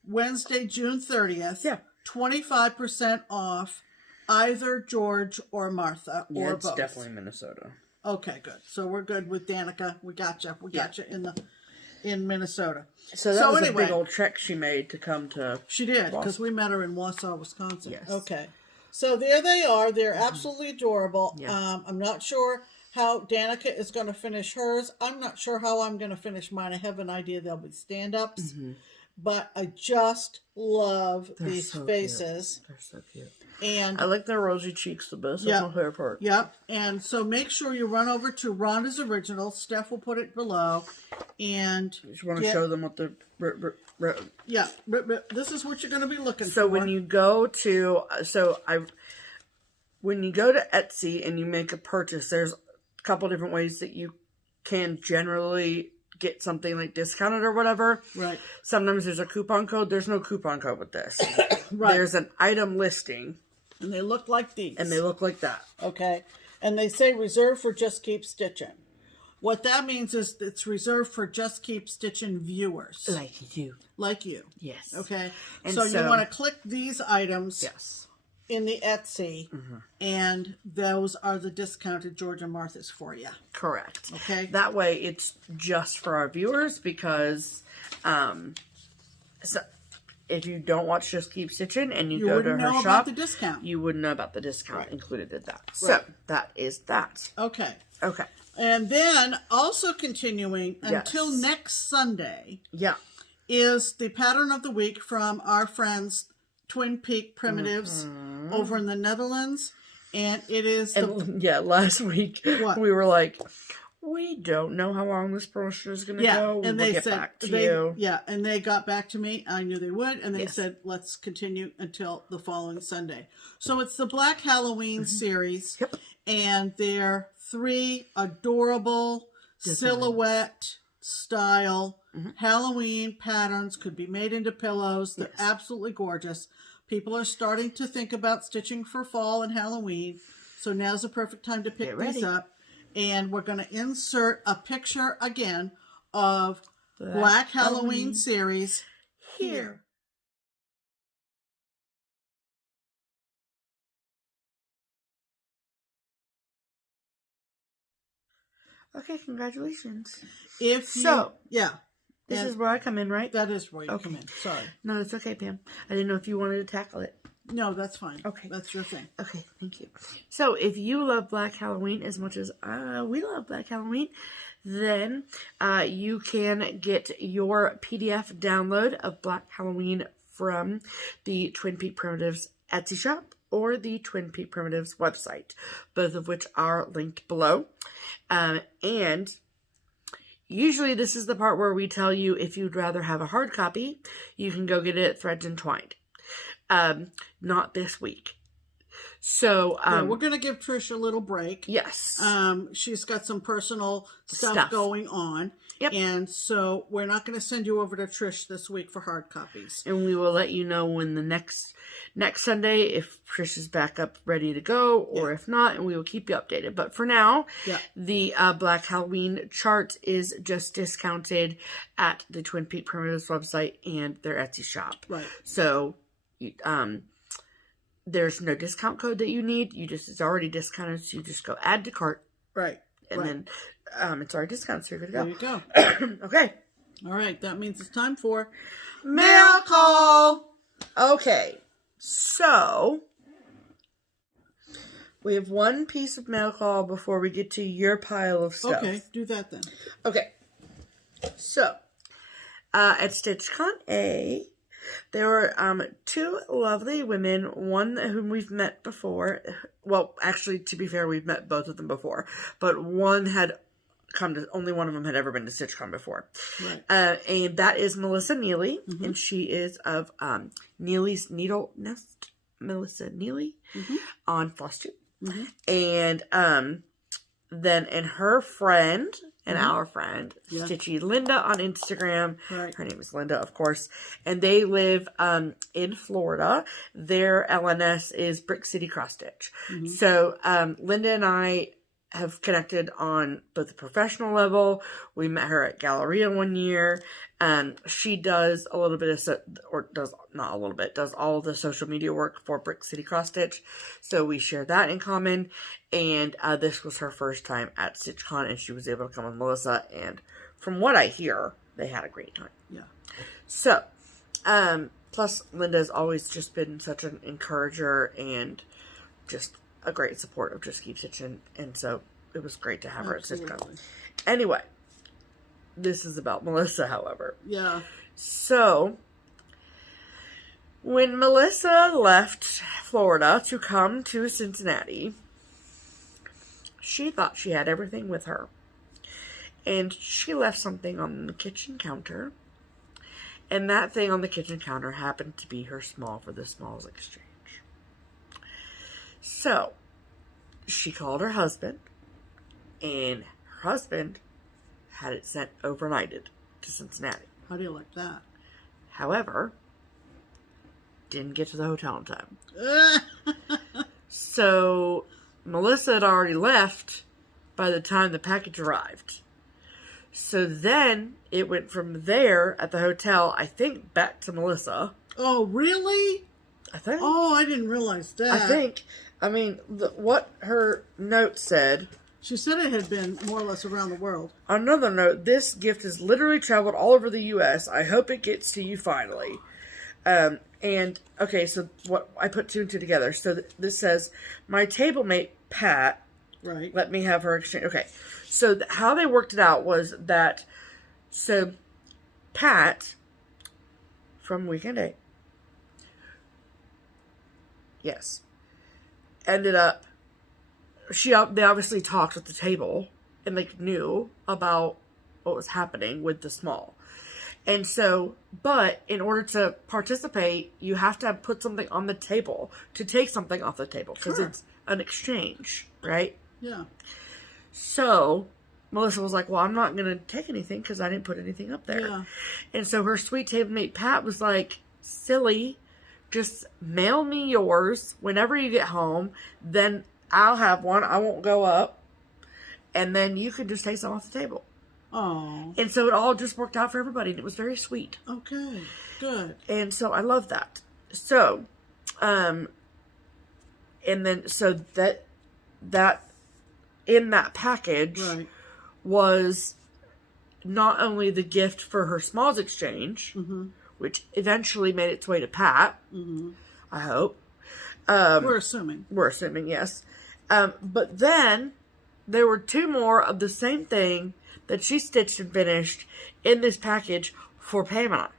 Wednesday, June 30th. Yeah. 25% off either George or Martha or it's both. definitely Minnesota. Okay, good. So we're good with Danica. We got you. We got you in Minnesota. So that was anyway, a big old trek she made to come to. She did, because we met her in Wausau, Wisconsin. Yes. Okay. So there they are. They're absolutely adorable. Yeah. I'm not sure how Danica is going to finish hers. I'm not sure how I'm going to finish mine. I have an idea they'll be stand-ups. But I just love these faces. Cute. They're so cute. And I like their rosy cheeks the best. That's my favorite part. Yep. And so make sure you run over to Rhonda's Originals. Steph will put it below. And you just want to show them what the... Yeah. This is what you're going to be looking for. So when you go to... When you go to Etsy and you make a purchase, there's a couple different ways that you can generally get something like discounted or whatever. Right. Sometimes there's a coupon code. There's no coupon code with this. Right. There's an item listing. And they look like these. And they look like that. Okay. And they say reserved for Just Keep Stitching. What that means is it's reserved for Just Keep Stitching viewers. Like you. Like you. Yes. Okay. And so you want to click these items. Yes. In the Etsy, and those are the discounted George and Martha's for you. Correct. Okay. That way it's just for our viewers because so if you don't watch Just Keep Stitching and you go to her know shop, about the discount. You wouldn't know about the discount included in that. Right. So that is that. Okay. Okay. And then also continuing until next Sunday. Yeah. Is the pattern of the week from our friends Twin Peak Primitives over in the Netherlands, and it is last week we were like, we don't know how long this brochure is going to go. And they get said back to you. Yeah, and they got back to me. I knew they would, and they said let's continue until the following Sunday. So it's the Black Halloween series, and they're 3 adorable silhouette style Halloween patterns. Could be made into pillows. They're absolutely gorgeous. People are starting to think about stitching for fall and Halloween, so now's the perfect time to pick these up. And we're going to insert a picture again of Black Halloween series here. Okay, congratulations. This is where I come in, right? That is where you come in. Sorry. No, it's okay, Pam. I didn't know if you wanted to tackle it. No, that's fine. Okay. That's your thing. Okay, thank you. So, if you love Black Halloween as much as we love Black Halloween, then you can get your PDF download of Black Halloween from the Twin Peak Primitives Etsy shop or the Twin Peak Primitives website, both of which are linked below. And usually this is the part where we tell you if you'd rather have a hard copy, you can go get it at Threads Entwined. Not this week. So we're going to give Trish a little break. Yes. She's got some personal stuff going on. Yep. And so we're not going to send you over to Trish this week for hard copies. And we will let you know when the next Sunday, if Trish is back up ready to go, or if not, and we will keep you updated. But for now, the Black Halloween chart is just discounted at the Twin Peak Primitives website and their Etsy shop. Right. So, there's no discount code that you need. It's already discounted, so you just go add to cart. Right. And then it's already discounted, so you're good to go. There you go. Okay. All right. That means it's time for Miracle. Okay. So, we have one piece of mail call before we get to your pile of stuff. Okay. Do that then. Okay. So, at StitchCon A, There were 2 lovely women, one whom we've met before. Well, actually, to be fair, we've met both of them before. But one had come to, only one of them had ever been to StitchCon before. Right. And that is Melissa Neeley. And she is of Neeley's Needle Nest. Melissa Neeley on FlossTube. And then, and her friend... and our friend, Stitchy Linda on Instagram. Right. Her name is Linda, of course. And they live in Florida. Their LNS is Brick City Cross Stitch. So Linda and I have connected on both the professional level. We met her at Galleria one year. She does a little bit of, or does not a little bit, does all of the social media work for Brick City Cross Stitch. So we share that in common. And this was her first time at StitchCon, and she was able to come with Melissa. And from what I hear, they had a great time. Yeah. So, plus Linda's always just been such an encourager and just a great support of Just Keep Stitchin'. And so it was great to have her at StitchCon. Anyway, this is about Melissa, however. Yeah. So, when Melissa left Florida to come to Cincinnati, she thought she had everything with her. And she left something on the kitchen counter. And that thing on the kitchen counter happened to be her small for the smalls exchange. So, she called her husband. And her husband had it sent overnighted to Cincinnati. How do you like that? However, didn't get to the hotel in time. So, Melissa had already left by the time the package arrived. So then, it went from there at the hotel, I think, back to Melissa. Oh, really? I think. Oh, I didn't realize that. I think. I mean, what her note said... She said it had been more or less around the world. On another note, this gift has literally traveled all over the U.S. I hope it gets to you finally. And, okay, so what I put 2 and 2 together. So this says, my table mate, Pat, right, let me have her exchange. Okay, so how they worked it out was that, so Pat, from Weekend 8, yes, ended up, they obviously talked at the table and like knew about what was happening with the small. And so, but in order to participate, you have to put something on the table to take something off the table because it's an exchange, right? Yeah. So Melissa was like, well, I'm not going to take anything because I didn't put anything up there. Yeah. And so her sweet table mate, Pat, was like, silly, just mail me yours whenever you get home. Then I'll have one. I won't go up. And then you can just take some off the table. Oh. And so it all just worked out for everybody. And it was very sweet. Okay. Good. And so I love that. So, and then, so that in that package was not only the gift for her smalls exchange, which eventually made its way to Pat, I hope. We're assuming. We're assuming, yes. But then there were 2 more of the same thing that she stitched and finished in this package for Pamela,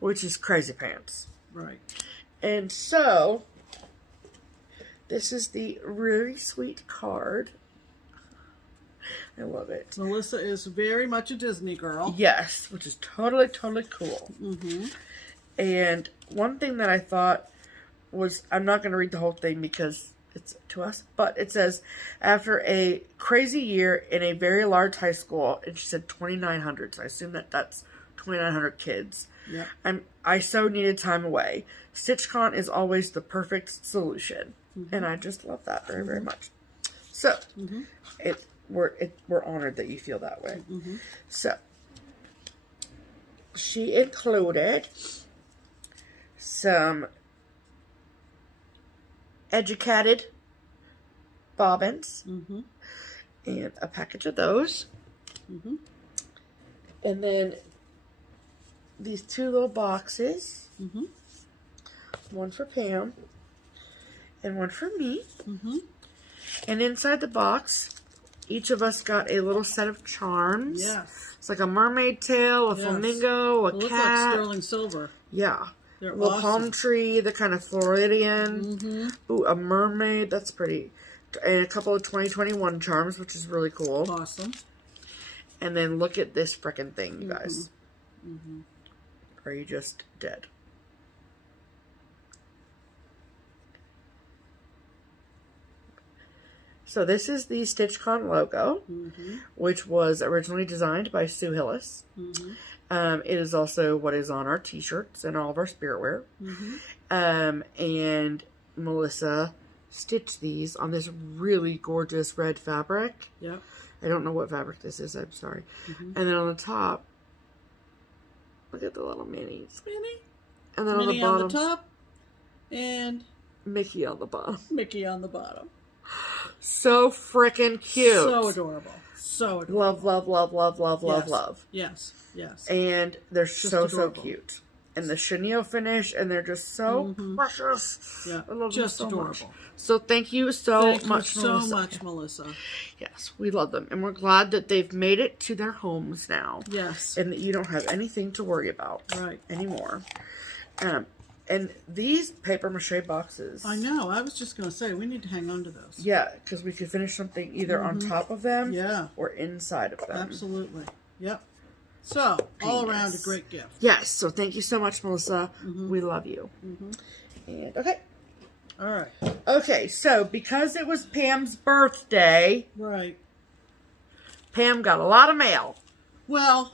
which is crazy pants. Right. And so, this is the really sweet card. I love it. Melissa is very much a Disney girl. Yes, which is totally, totally cool. And one thing that I thought was, I'm not going to read the whole thing because it's to us, but it says, after a crazy year in a very large high school, and she said 2,900, so I assume that that's 2,900 kids. Yeah. I so needed time away. StitchCon is always the perfect solution. And I just love that very, very much. So, we're honored that you feel that way. So, she included some educated bobbins and a package of those. And then these 2 little boxes. One for Pam and one for me. And inside the box, each of us got a little set of charms It's like a mermaid tail, a flamingo, a cat. Looks like sterling silver. Yeah. They're a little awesome. palm tree, the kind of Floridian. Ooh, a mermaid. That's pretty. And a couple of 2021 charms, which is really cool. Awesome. And then look at this frickin' thing, you guys. Are you just dead? So this is the StitchCon logo, which was originally designed by Sue Hillis. It is also what is on our t-shirts and all of our spiritware. And Melissa stitched these on this really gorgeous red fabric. Yeah. I don't know what fabric this is, I'm sorry. And then on the top, look at the little minis. Minnie. And then Minnie on the bottom, on the top. And Mickey on the bottom. Mickey on the bottom. So freaking cute. So adorable. So adorable. Love, love, love, love, love, love, Yes. love. Yes. Yes. And they're so adorable. cute. And the chenille finish, and they're just so precious. Yeah. I love Just them so adorable. much. So thank you so much, Melissa. Melissa. Yes, we love them. And we're glad that they've made it to their homes now. Yes. And that you don't have anything to worry about anymore. And these paper mache boxes. I know. I was just going to say, we need to hang on to those. Yeah, because we could finish something either on top of them or inside of them. Absolutely. Yep. So, all around a great gift. Yes. So thank you so much, Melissa. We love you. And okay. All right. Okay, so because it was Pam's birthday, Right. Pam got a lot of mail. Well,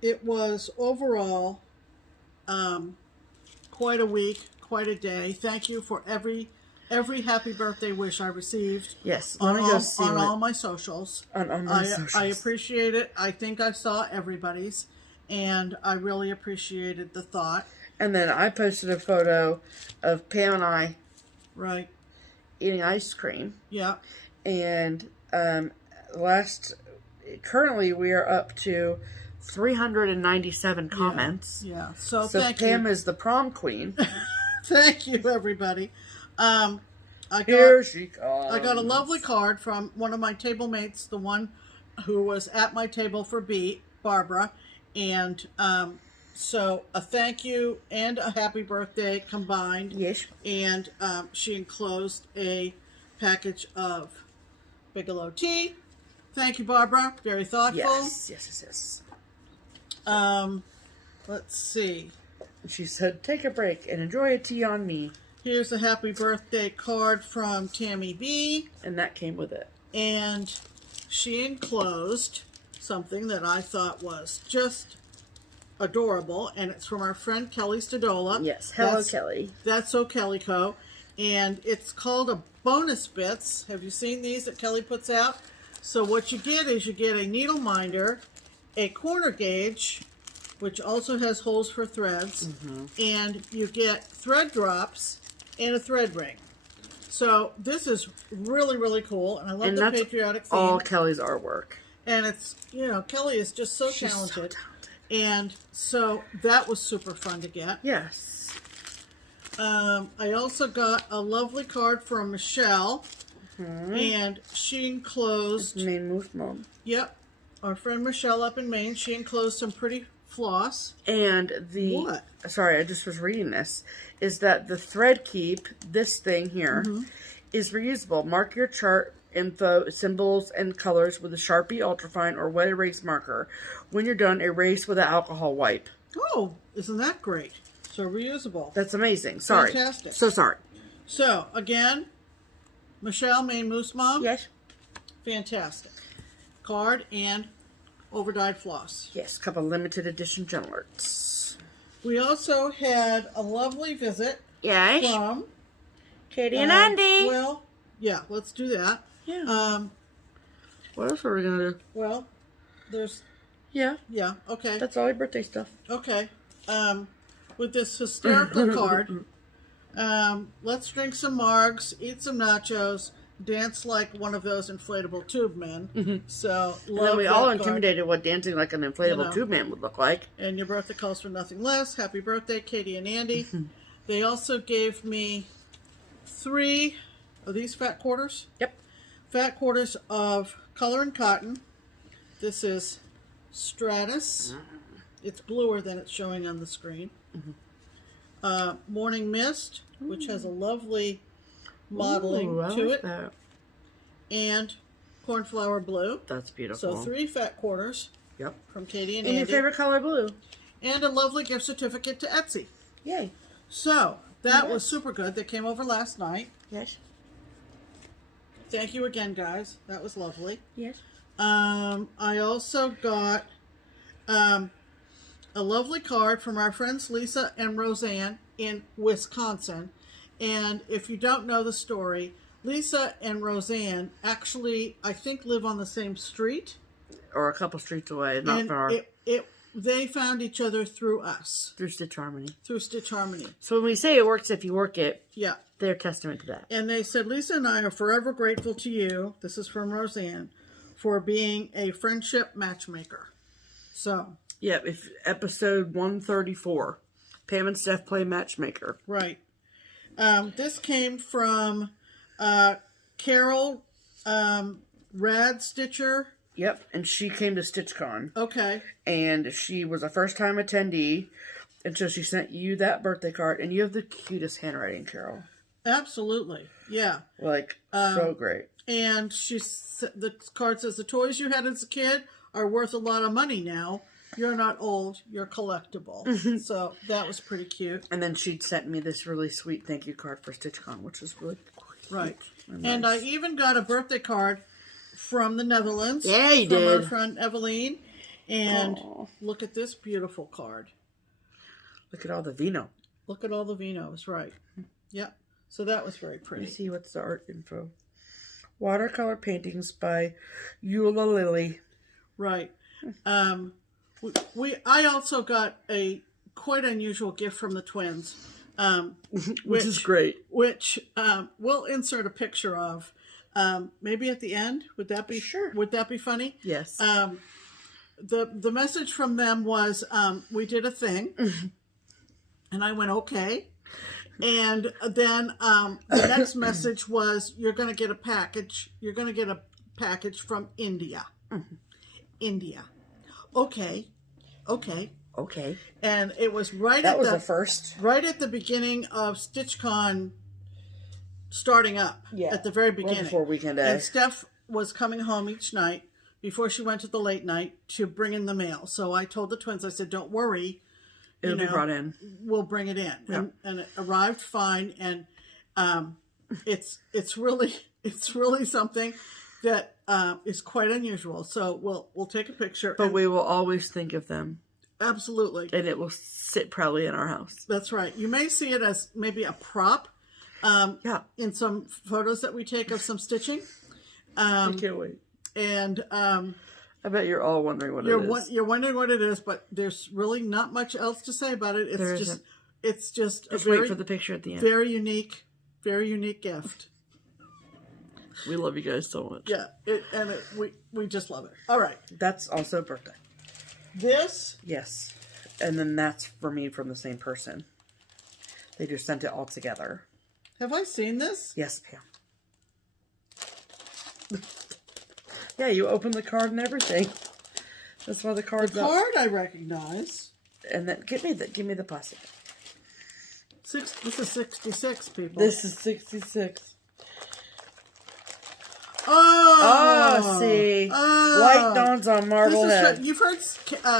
it was overall quite a week, quite a day. Thank you for every happy birthday wish I received. Yes, on let me go see all my socials. On my socials. I appreciate it. I think I saw everybody's, and I really appreciated the thought. And then I posted a photo of Pam and I eating ice cream. Yeah. And currently we are up to 397 comments. Yeah. So thank you. Pam is the prom queen. Thank you, everybody. Here she comes. I got a lovely card from one of my table mates, the one who was at my table for beat, Barbara. And so a thank you and a happy birthday combined. Yes. And she enclosed a package of Bigelow tea. Thank you, Barbara. Very thoughtful. Yes, yes, yes, yes. Let's see. She said, take a break and enjoy a tea on me. Here's a happy birthday card from Tammy B. And that came with it. And she enclosed something that I thought was just adorable. And it's from our friend Kelly Stadola. Yes, hello Kelly. That's So Kelly Co. And it's called a bonus bits. Have you seen these that Kelly puts out? So what you get is you get a needle minder, a corner gauge, which also has holes for threads, and you get thread drops and a thread ring. So this is really, really cool, and I love the patriotic theme. All Kelly's artwork. And it's, you know, Kelly is just so talented. And so that was super fun to get. Yes. I also got a lovely card from Michelle, and she enclosed... Maine Moose Mom. Yep. Our friend Michelle up in Maine, she enclosed some pretty floss. And the... What? Sorry, I just was reading this. Is that the thread keep, this thing here, is reusable. Mark your chart info, symbols, and colors with a Sharpie, Ultrafine, or wet erase marker. When you're done, erase with an alcohol wipe. Oh, isn't that great? So reusable. That's amazing. Sorry. Fantastic. So sorry. So, again, Michelle, Maine Moose Mom. Yes. Fantastic. Card and overdyed floss. Yes, a couple limited edition gem alerts. We also had a lovely visit from Katie and Andy. Well, yeah, let's do that. Yeah. What else are we going to do? Well, there's... Yeah. Yeah, okay. That's all your birthday stuff. Okay. With this hysterical card, let's drink some margs, eat some nachos, dance like one of those inflatable tube men. So, and then we all intimidated what dancing like an inflatable tube man would look like. And your birthday calls for nothing less. Happy birthday, Katie and Andy. They also gave me 3 of these fat quarters. Yep. Fat quarters of color and cotton. This is Stratus. It's bluer than it's showing on the screen. Morning Mist, which has a lovely modeling to it. That. And Cornflower Blue. That's beautiful. So 3 fat quarters. Yep. From Katie and In Andy. your favorite color, blue. And a lovely gift certificate to Etsy. Yay. So, that was super good. They came over last night. Yes. Thank you again, guys. That was lovely. Yes. I also got a lovely card from our friends Lisa and Roseanne in Wisconsin. And if you don't know the story, Lisa and Roseanne actually, I think, live on the same street. Or a couple streets away, not far. They found each other through us. Through Stitch Harmony. Through Stitch Harmony. So when we say it works if you work it, yeah, they're testament to that. And they said, Lisa and I are forever grateful to you, this is from Roseanne, for being a friendship matchmaker. So. Yeah, if episode 134, Pam and Steph play matchmaker. Right. This came from Carol Rad Stitcher. Yep, and she came to StitchCon. Okay. And she was a first-time attendee, and so she sent you that birthday card, and you have the cutest handwriting, Carol. Absolutely, yeah. Like, so great. And the card says, the toys you had as a kid are worth a lot of money now. You're not old, you're collectible. So that was pretty cute. And then she'd sent me this really sweet thank you card for StitchCon, which is really cute. Right. And nice. And I even got a birthday card from the Netherlands. Yeah, you did. From our friend Eveline. And look at this beautiful card. Look at all the vino. Look at all the vinos, right. Yep. So that was very pretty. Let me see what's the art info. Watercolor paintings by Eula Lily. Right. I also got a quite unusual gift from the twins. Which is great. Which we'll insert a picture of. Maybe at the end. Would that be sure? Would that be funny? Yes. The message from them was, we did a thing, and I went okay, and then the next message was, you're going to get a package. You're going to get a package from India. India. Okay. And it was the first. Right at the beginning of StitchCon starting up. Yeah. At the very beginning. Right before weekend day. And Steph was coming home each night before she went to the late night to bring in the mail. So I told the twins, I said, don't worry. It'll be brought in. We'll bring it in. Yeah. And it arrived fine. And it's really something that is quite unusual. So we'll take a picture. But we will always think of them. Absolutely. And it will sit proudly in our house. That's right. You may see it as maybe a prop. In some photos that we take of some stitching. I can't wait. And I bet you're all wondering what it is. You're wondering what it is, but there's really not much else to say about it. It's just wait for the picture at the end. Very unique gift. We love you guys so much. Yeah, we just love it. All right. That's also birthday. This? Yes. And then that's for me from the same person. They just sent it all together. Have I seen this? Yes, Pam. Yeah, you opened the card and everything. That's why the card's the card I recognize. And then give me the plastic. This is 66, people. This is 66. Oh, see. White dawns on Marblehead. You've heard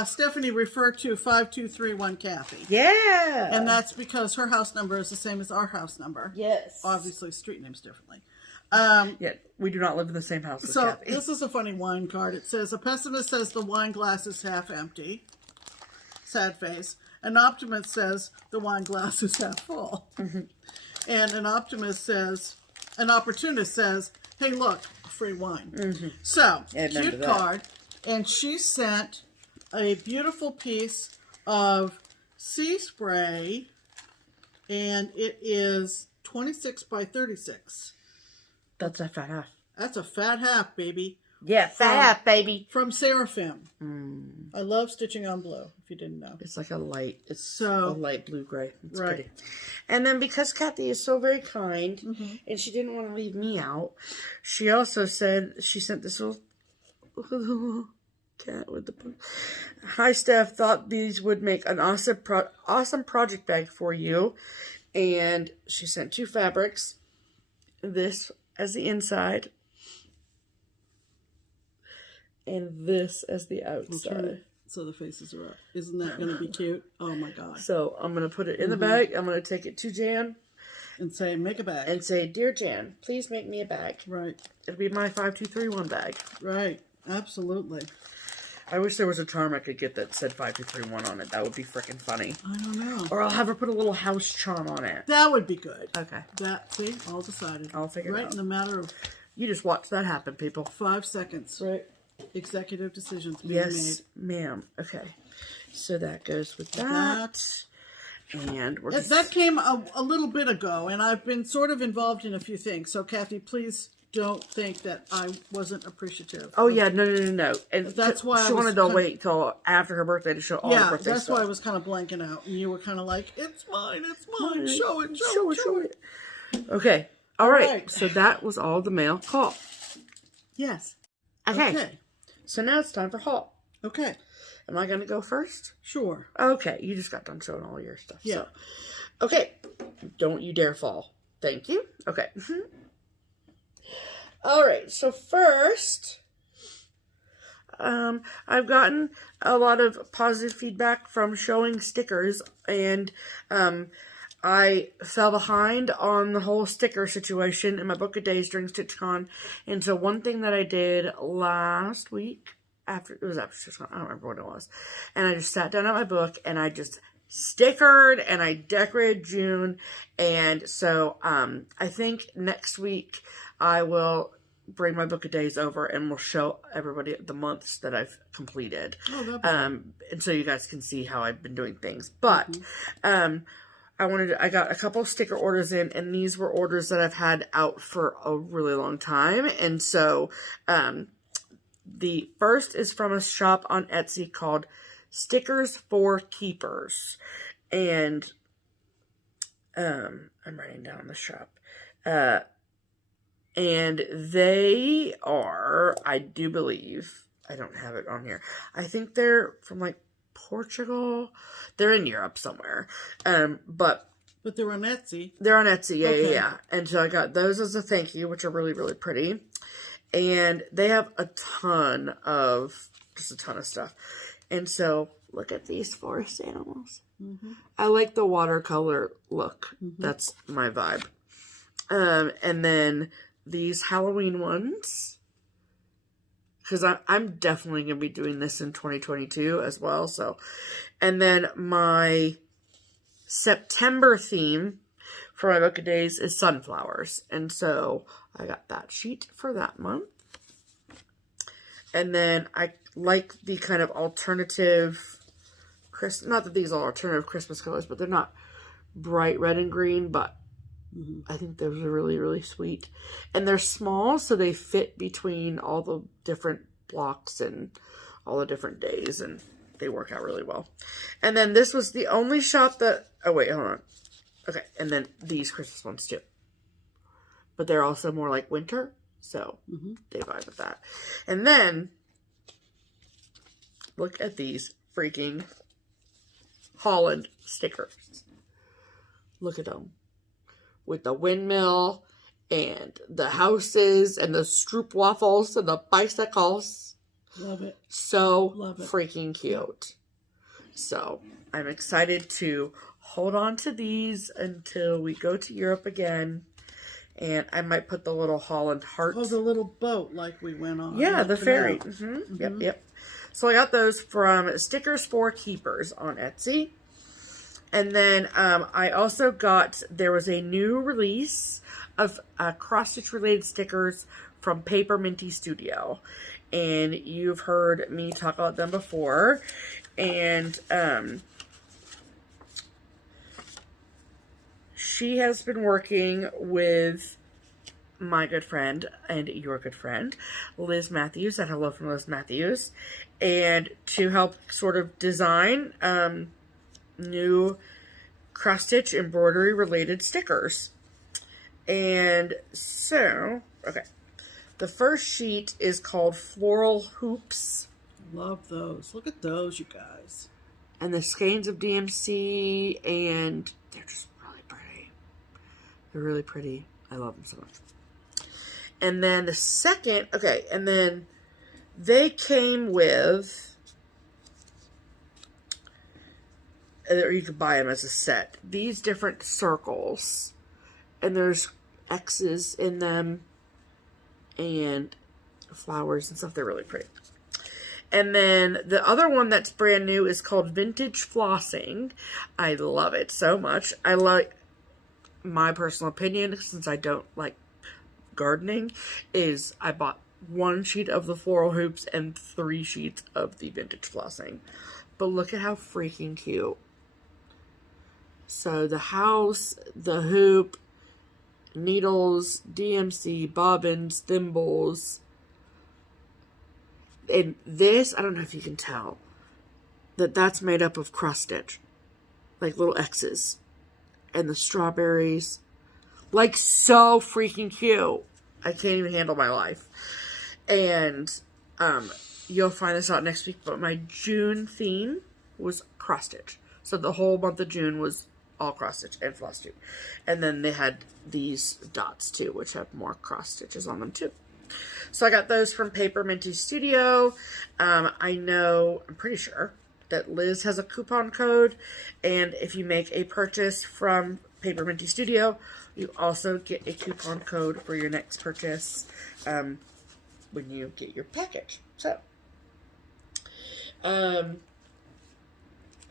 Stephanie refer to 5231 Kathy. Yeah. And that's because her house number is the same as our house number. Yes. Obviously, street names differently. Yeah, we do not live in the same house as Kathy. This is a funny wine card. It says, a pessimist says the wine glass is half empty. Sad face. An optimist says the wine glass is half full. And an opportunist says, hey, look, free wine. So, cute card. And she sent a beautiful piece of sea spray. And it is 26 by 36. That's a fat half. That's a fat half, baby. Yeah, fat half, baby. From Seraphim. I love stitching on blue, if you didn't know. It's like a light. It's a light blue-gray. It's pretty. And then because Kathy is so very kind, and she didn't want to leave me out, she also said she sent this little cat with the... Hi, Steph. Thought these would make an awesome project bag for you. And she sent 2 fabrics. This as the inside. And this as the outside. So the faces are up. Isn't that going to be cute? Oh my God. So I'm going to put it in the bag. I'm going to take it to Jan. And say, make a bag. And say, Dear Jan, please make me a bag. Right. It'll be my 5231 bag. Right. Absolutely. I wish there was a charm I could get that said 5231 on it. That would be freaking funny. I don't know. Or I'll have her put a little house charm on it. That would be good. Okay. See, all decided. I'll figure it out. Right in a matter of... You just watch that happen, people. 5 seconds. Right. Executive decisions being made. Yes, ma'am. Okay. So that goes with that. And we're just... That came a little bit ago, and I've been sort of involved in a few things. So, Kathy, please don't think that I wasn't appreciative. Oh, yeah. No. And that's why she wanted to wait till after her birthday to show all her birthday that's stuff. why I was kind of blanking out. And you were kind of like, it's mine. Show it. Okay. All right. So that was all the mail call. Yes. Okay. So now it's time for haul. Okay. Am I going to go first? Sure. Okay. You just got done showing all your stuff. Yeah. So. Okay. Don't you dare fall. Thank you. Okay. All right. So first, I've gotten a lot of positive feedback from showing stickers, and I fell behind on the whole sticker situation in my book of days during StitchCon. And so one thing that I did last week, after StitchCon, I don't remember what it was. And I just sat down at my book and I just stickered and I decorated June. And so I think next week I will bring my book of days over and we'll show everybody the months that I've completed. Oh, and so you guys can see how I've been doing things. But I got a couple of sticker orders in, and these were orders that I've had out for a really long time. And so, the first is from a shop on Etsy called StickersForKeepers. And, I'm writing down the shop. And they are, I do believe, I don't have it on here. I think they're from like Portugal. They're in Europe somewhere. But they're on Etsy. They're on Etsy, yeah. And so I got those as a thank you, which are really, really pretty. And they have a ton of stuff. And so look at these forest animals. I like the watercolor look. That's my vibe. And then these Halloween ones. Because I'm definitely going to be doing this in 2022 as well. So, and then my September theme for my book of days is sunflowers. And so I got that sheet for that month. And then I like the kind of alternative, not that these are alternative Christmas colors, but they're not bright red and green, but I think those are really, really sweet. And they're small, so they fit between all the different blocks and all the different days, and they work out really well. And then this was the only shop that... Oh, wait, hold on. Okay, and then these Christmas ones, too. But they're also more like winter, so they vibe with that. And then, look at these freaking Holland stickers. Look at them. With the windmill and the houses and the stroop waffles and the bicycles. Love it. So Love it. Freaking cute. So I'm excited to hold on to these until we go to Europe again. And I might put the little Holland heart. Oh, the little boat like we went on. Yeah, the ferry. Yep. So I got those from StickersForKeepers on Etsy. And then I also got, there was a new release of cross-stitch related stickers from PaperMintyStudio. And you've heard me talk about them before. And she has been working with my good friend and your good friend, Liz Matthews, at Hello from Liz Matthews. And to help sort of design new cross-stitch embroidery related stickers. And so, okay. The first sheet is called Floral Hoops. Love those. Look at those, you guys. And the skeins of DMC, and they're just really pretty. They're really pretty. I love them so much. And then the second, okay, and then they came with, or you could buy them as a set, these different circles. And there's X's in them and flowers and stuff. They're really pretty. And then the other one that's brand new is called Vintage Flossing. I love it so much. I like, my personal opinion, since I don't like gardening, is I bought 1 sheet of the floral hoops and 3 sheets of the Vintage Flossing. But look at how freaking cute. So the house, the hoop, needles, DMC, bobbins, thimbles. And this, I don't know if you can tell, that's made up of cross stitch. Like little X's. And the strawberries. Like, so freaking cute. I can't even handle my life. And you'll find this out next week, but my June theme was cross stitch. So the whole month of June was all cross stitch and floss tube. And then they had these dots too, which have more cross stitches on them too. So I got those from PaperMintyStudio. I'm pretty sure that Liz has a coupon code. And if you make a purchase from PaperMintyStudio, you also get a coupon code for your next purchase when you get your package. So,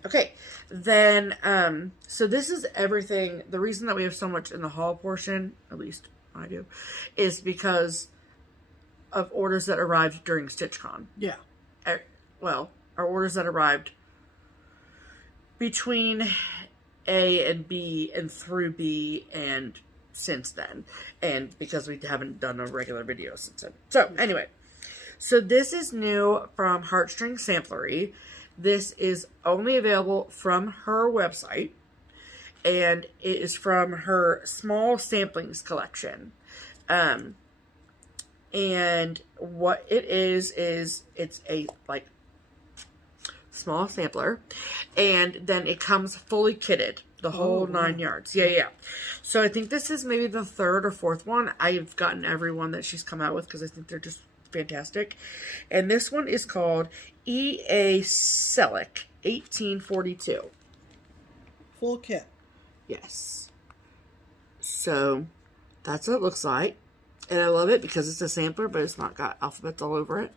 okay. Then, so this is everything. The reason that we have so much in the haul portion, at least I do, is because of orders that arrived during StitchCon. Yeah. Well, our orders that arrived between A and B and through B and since then. And because we haven't done a regular video since then. So, anyway. So, this is new from Heartstring Samplery. This is only available from her website. And it is from her Small Samplings collection. And what it is it's a, like, small sampler. And then it comes fully kitted. The whole 9 yards. Yeah. So I think this is maybe the 3rd or 4th one. I've gotten every one that she's come out with because I think they're just fantastic. And this one is called E.A. Selleck 1842. Full kit. Yes. So that's what it looks like. And I love it because it's a sampler, but it's not got alphabets all over it.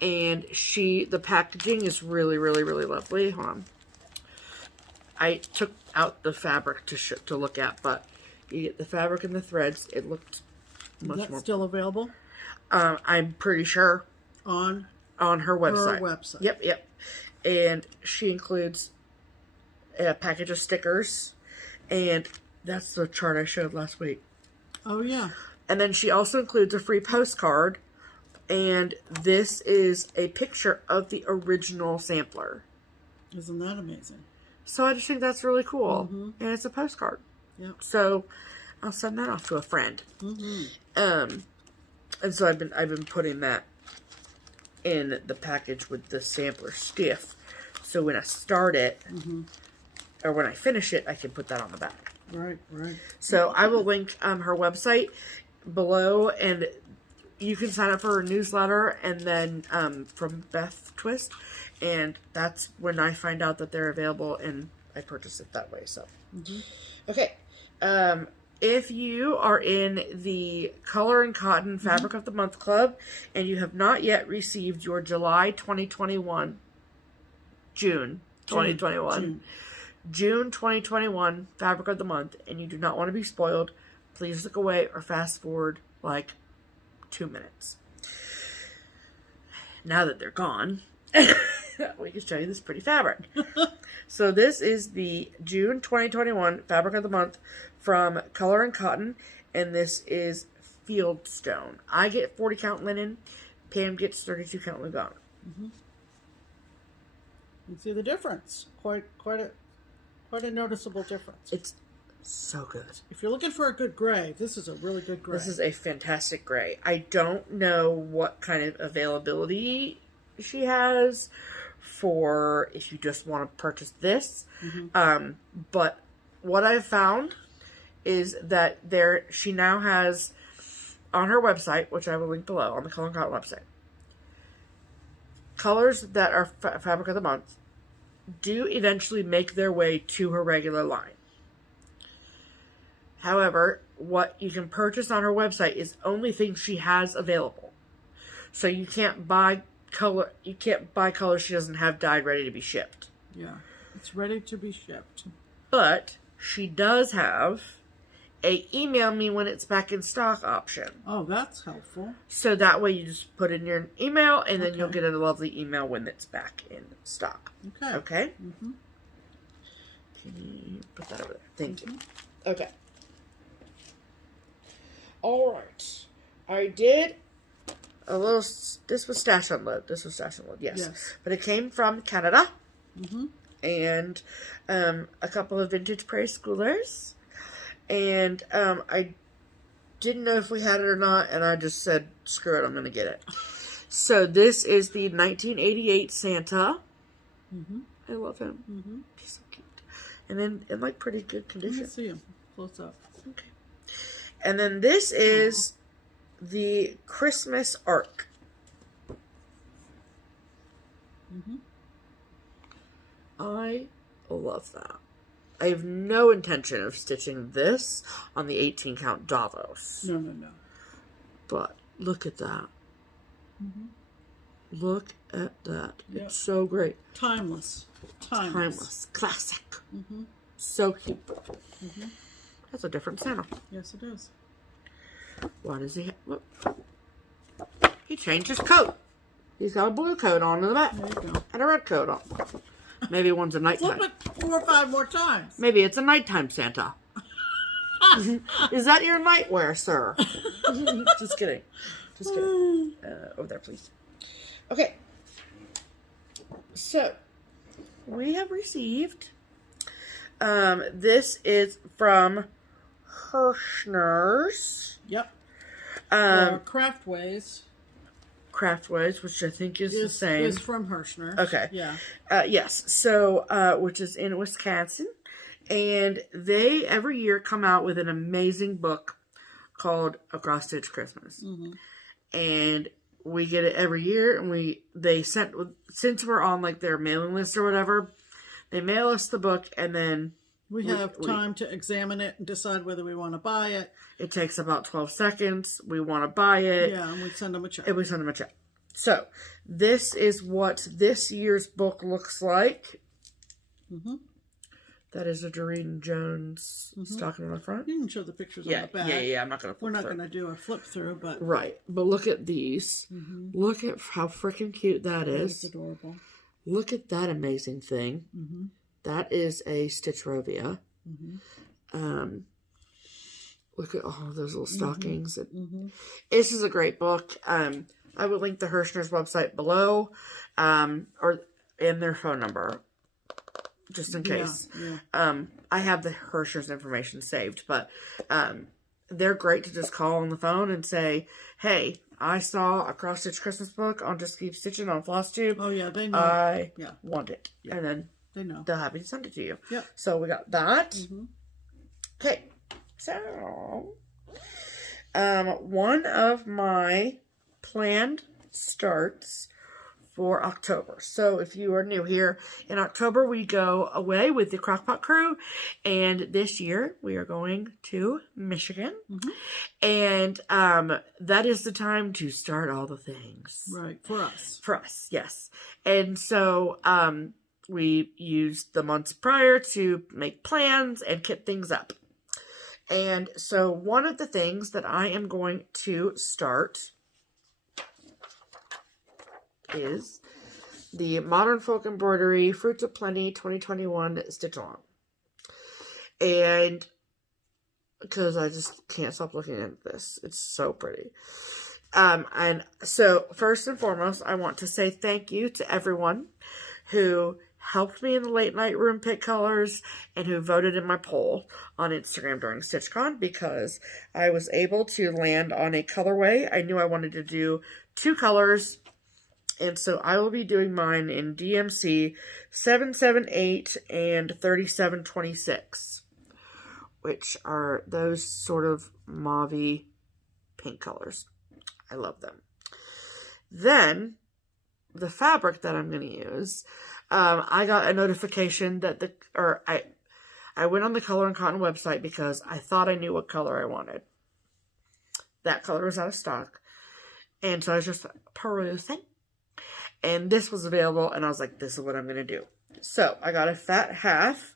And the packaging is really, really, really lovely. Hold on. I took out the fabric to look at, but you get the fabric and the threads. It looked much more. Is that still available? I'm pretty sure. On her website. Her website. Yep. And she includes a package of stickers. And that's the chart I showed last week. Oh, yeah. And then she also includes a free postcard. And this is a picture of the original sampler. Isn't that amazing? So I just think that's really cool. Mm-hmm. And it's a postcard. Yep. So I'll send that off to a friend. Mm-hmm. And so I've been putting that in the package with the sampler stiff. So when I start it, or when I finish it, I can put that on the back. Right. So I will link her website below, and you can sign up for her newsletter, and then from Beth Twist, and that's when I find out that they're available, and I purchase it that way. So, okay. If you are in the Color and Cotton Fabric of the Month Club, and you have not yet received your June 2021 Fabric of the Month, and you do not want to be spoiled, please look away or fast forward like 2 minutes. Now that they're gone, we can show you this pretty fabric. So this is the June 2021 Fabric of the Month from Color and Cotton, and this is Fieldstone. I get 40 count linen. Pam gets 32 count Lugano. You see the difference. Quite a noticeable difference. It's so good. If you're looking for a good gray, this is a really good gray. This is a fantastic gray. I don't know what kind of availability she has for if you just want to purchase this. But what I've found is that she now has on her website, which I will link below on the Color Cotton website, colors that are Fabric of the Month do eventually make their way to her regular line. However, what you can purchase on her website is only things she has available. So you can't buy color. You can't buy colors she doesn't have dyed ready to be shipped. Yeah, it's ready to be shipped. But she does have a email me when it's back in stock option. Oh, that's helpful. So that way you just put in your email and then you'll get a lovely email when it's back in stock. Okay. Okay? Can you put that over there? Thank you. Okay. All right. I did a little, this was Stash Unload. Yes. But it came from Canada. And a couple of vintage prairie schoolers. And I didn't know if we had it or not, and I just said, screw it, I'm going to get it. So this is the 1988 Santa. I love him. He's so cute. And then in like pretty good condition. Let me see him close up. Okay. And then this is the Christmas Arc. I love that. I have no intention of stitching this on the 18 count Davos. No. But look at that. Look at that. Yep. It's so great. Timeless. Classic. So cute. That's a different Santa. Yes, it is. What does he have? He changed his coat. He's got a blue coat on in the back. There you go. And a red coat on. Maybe one's a nighttime. Flip it 4 or 5 more times. Maybe it's a nighttime Santa. Is that your nightwear, sir? Just kidding. Over there, please. Okay. So, we have received, this is from Herrschner's. Yep. Craftways, which I think is the same. Is from Herrschner. Okay. Yeah. Yes. So, which is in Wisconsin. And they, every year, come out with an amazing book called A Cross Stitch Christmas. And we get it every year. And since we're on like their mailing list or whatever, they mail us the book and then we have time to examine it and decide whether we want to buy it. It takes about 12 seconds. We want to buy it. Yeah, and we send them a check. So, this is what this year's book looks like. That is a Doreen Jones stocking on the front. You can show the pictures on the back. Yeah. I'm not going to flip We're not going to do a flip through, but... Right. But look at these. Look at how freaking cute that is. It's adorable. Look at that amazing thing. That is a Stitch Rovia. Look at all those little stockings. This is a great book. I will link the Herrschner's website below, or in their phone number, just in case. I have the Herrschner's information saved, but they're great to just call on the phone and say, hey, I saw a cross stitch Christmas book on Just Keep Stitching on FlossTube. Oh yeah, they know. I want it, and then they know. They'll happy to send it to you. Yeah. So we got that. Okay. So, one of my planned starts for October. So if you are new here, in October we go away with the Crockpot crew, and this year we are going to Michigan. And that is the time to start all the things. Right, for us. For us, yes. And so we used the months prior to make plans and kit things up. And so one of the things that I am going to start is the Modern Folk Embroidery Fruits of Plenty 2021 Stitch Along. And because I just can't stop looking at this. It's so pretty. And so first and foremost, I want to say thank you to everyone who helped me in the late night room pick colors and who voted in my poll on Instagram during StitchCon, because I was able to land on a colorway. I knew I wanted to do 2 colors, And so I will be doing mine in DMC 778 and 3726, which are those sort of mauve-y pink colors. I love them. Then, the fabric that I'm going to use, I got a notification that I went on the Color and Cotton website because I thought I knew what color I wanted. That color was out of stock. And so I was just perusing. And this was available, and I was like, this is what I'm going to do. So, I got a fat half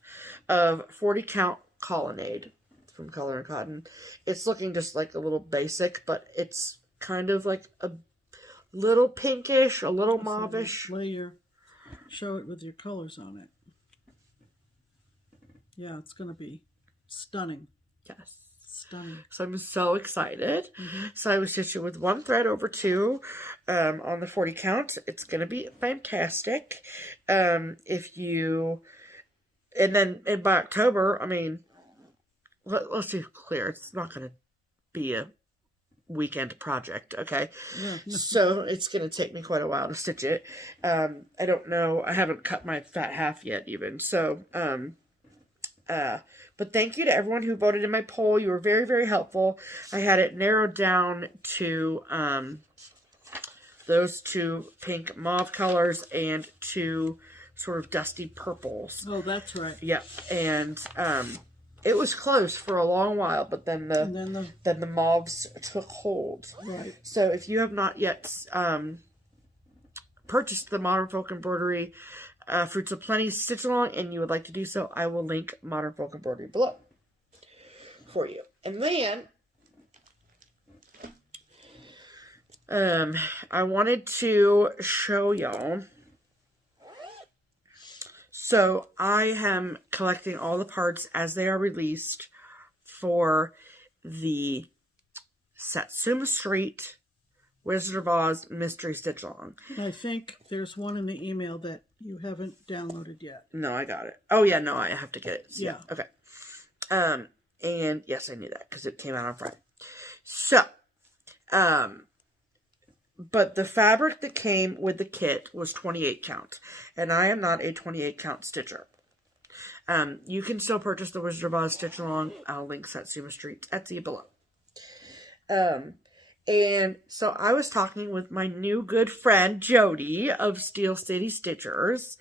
of 40 count colonnade from Color and Cotton. It's looking just like a little basic, but it's kind of like a little pinkish, a little mauvish. Show it with your colors on it. Yeah, it's going to be stunning. Yes. Stunning. So I'm so excited. So I was stitching with one thread over 2 on the 40 count. It's going to be fantastic. And then by October, I mean, let's be clear, it's not going to be a weekend project, okay? Yeah. So it's going to take me quite a while to stitch it. I don't know. I haven't cut my fat half yet even. So, but thank you to everyone who voted in my poll. You were very, very helpful. I had it narrowed down to those 2 pink mauve colors and 2 sort of dusty purples. Oh, that's right. Yeah, and it was close for a long while, but then the mauves took hold. Right. So if you have not yet purchased the Modern Folk Embroidery Fruits of Plenty stitch along, and you would like to do so, I will link Modern Folk Embroidery below for you. And then I wanted to show y'all. So I am collecting all the parts as they are released for the Satsuma Street Wizard of Oz Mystery Stitch Along. I think there's one in the email that you haven't downloaded yet. No, I got it. Oh yeah, no, I have to get it. So, yeah. Okay. And yes, I knew that because it came out on Friday. So, but the fabric that came with the kit was 28 count, and I am not a 28 count stitcher. You can still purchase the Wizard of Oz Stitch Along. I'll link Satsuma Street Etsy below. And so I was talking with my new good friend, Jody of Steel City Stitchers,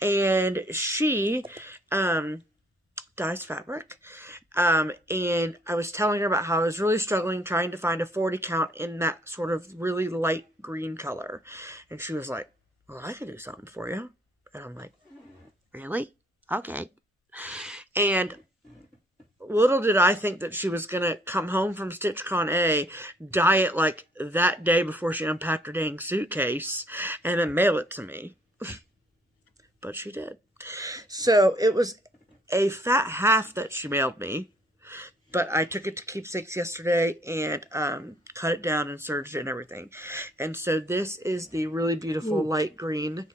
and she dyes fabric. And I was telling her about how I was really struggling trying to find a 40 count in that sort of really light green color. And she was like, well, I could do something for you. And I'm like, really? Okay. And little did I think that she was going to come home from StitchCon A, dye it like that day before she unpacked her dang suitcase, and then mail it to me. But she did. So it was a fat half that she mailed me, but I took it to Keepsakes yesterday and cut it down and serged it and everything. And so this is the really beautiful light green.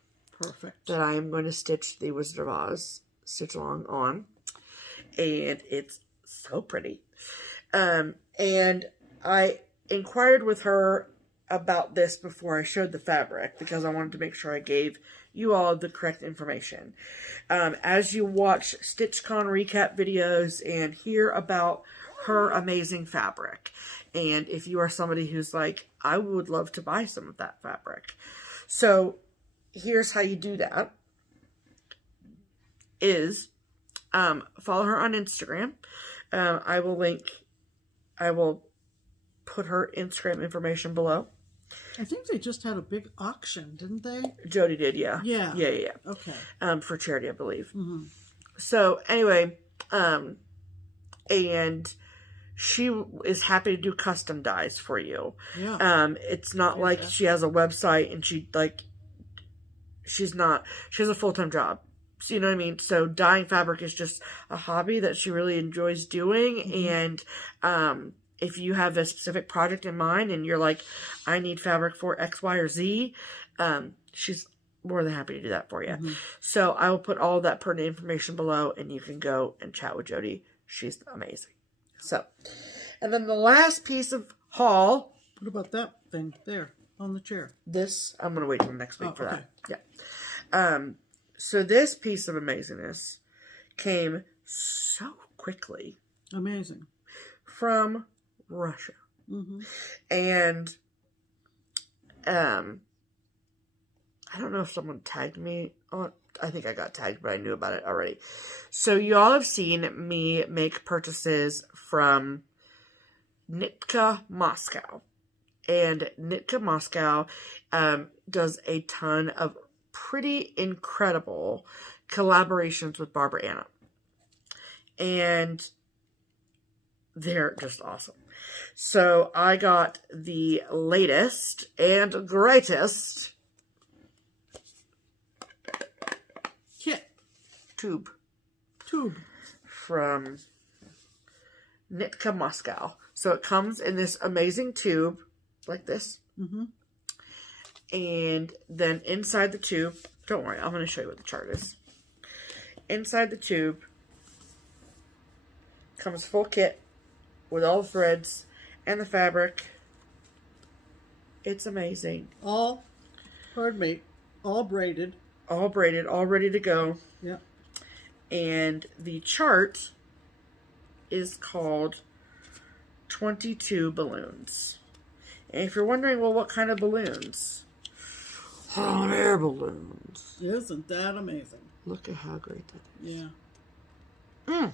Perfect. That I am going to stitch the Wizard of Oz stitch along on. And it's so pretty. And I inquired with her about this before I showed the fabric because I wanted to make sure I gave you all the correct information. As you watch StitchCon recap videos and hear about her amazing fabric, and if you are somebody who's like, I would love to buy some of that fabric. So here's how you do that. Is follow her on Instagram. I will put her Instagram information below. I think they just had a big auction, didn't they? Jody did, yeah. Yeah. Yeah. Okay. For charity, I believe. Mm-hmm. So anyway, and she is happy to do custom dyes for you. Yeah. It's not like she has a website and she has a full-time job. So, you know what I mean? So dyeing fabric is just a hobby that she really enjoys doing. Mm-hmm. And if you have a specific project in mind and you're like, I need fabric for X, Y, or Z, she's more than happy to do that for you. Mm-hmm. So I will put all of that pertinent information below and you can go and chat with Jody. She's amazing. So, and then the last piece of haul. What about that thing there? on the chair? This, I'm going to wait till next week for okay. that. Yeah. So this piece of amazingness came so quickly. Amazing. From Russia. And I don't know if someone tagged me on. I think I got tagged, but I knew about it already. So you all have seen me make purchases from Nitka, Moscow. And Nitka, Moscow does a ton of pretty incredible collaborations with Barbara Anna. And they're just awesome. So I got the latest and greatest kit tube from Nitka, Moscow. So it comes in this amazing tube like this. And then inside the tube, don't worry, I'm going to show you what the chart is. Inside the tube comes full kit with all the threads and the fabric. It's amazing. All braided. All braided, all ready to go. Yeah. And the chart is called 22 balloons. And if you're wondering, well, what kind of balloons? Hot air balloons. Isn't that amazing? Look at how great that is. Yeah.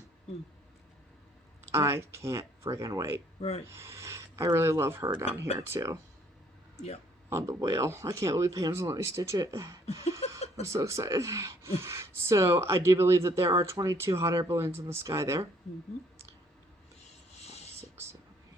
I can't friggin' wait. Right. I really love her down here, too. Yeah. On the wheel. I can't believe Pam's gonna let me stitch it. I'm so excited. So, I do believe that there are 22 hot air balloons in the sky there. 5, 6, 7, 8,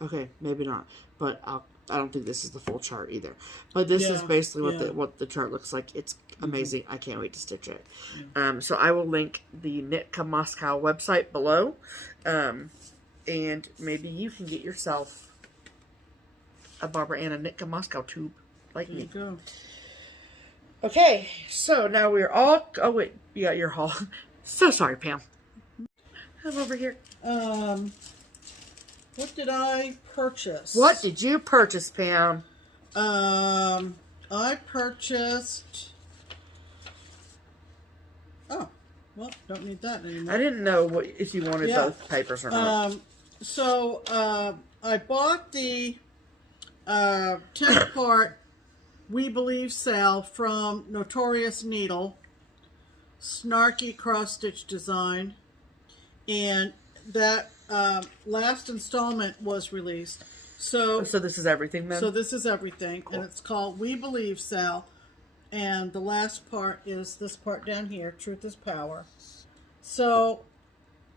9, 10. Okay, maybe not. But I don't think this is the full chart either. But this is basically what the chart looks like. It's amazing. I can't wait to stitch it. So I will link the Nitka Moscow website below. And maybe you can get yourself a Barbara Anna Nitka Moscow tube like me. Go. Okay, so now we're all... Oh, wait. You got your haul. So sorry, Pam. I'm over here. What did I purchase? What did you purchase, Pam? I purchased... Oh, well, don't need that anymore. I didn't know if you wanted both papers or not. So, I bought the 10-part We Believe sale from NotoriousNeedle, snarky cross-stitch design, and that last installment was released. So this is everything then? So this is everything, cool. And it's called We Believe Sal, and the last part is this part down here, Truth is Power. So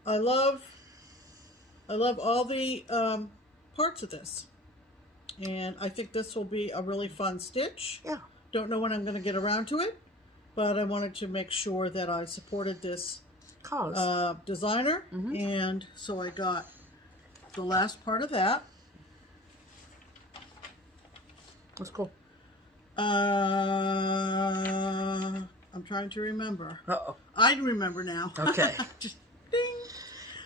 I love all the parts of this, and I think this will be a really fun stitch. Yeah. Don't know when I'm going to get around to it, but I wanted to make sure that I supported this designer, and so I got the last part of that. That's cool. I'm trying to remember. Uh-oh. I remember now. Okay. Just ding.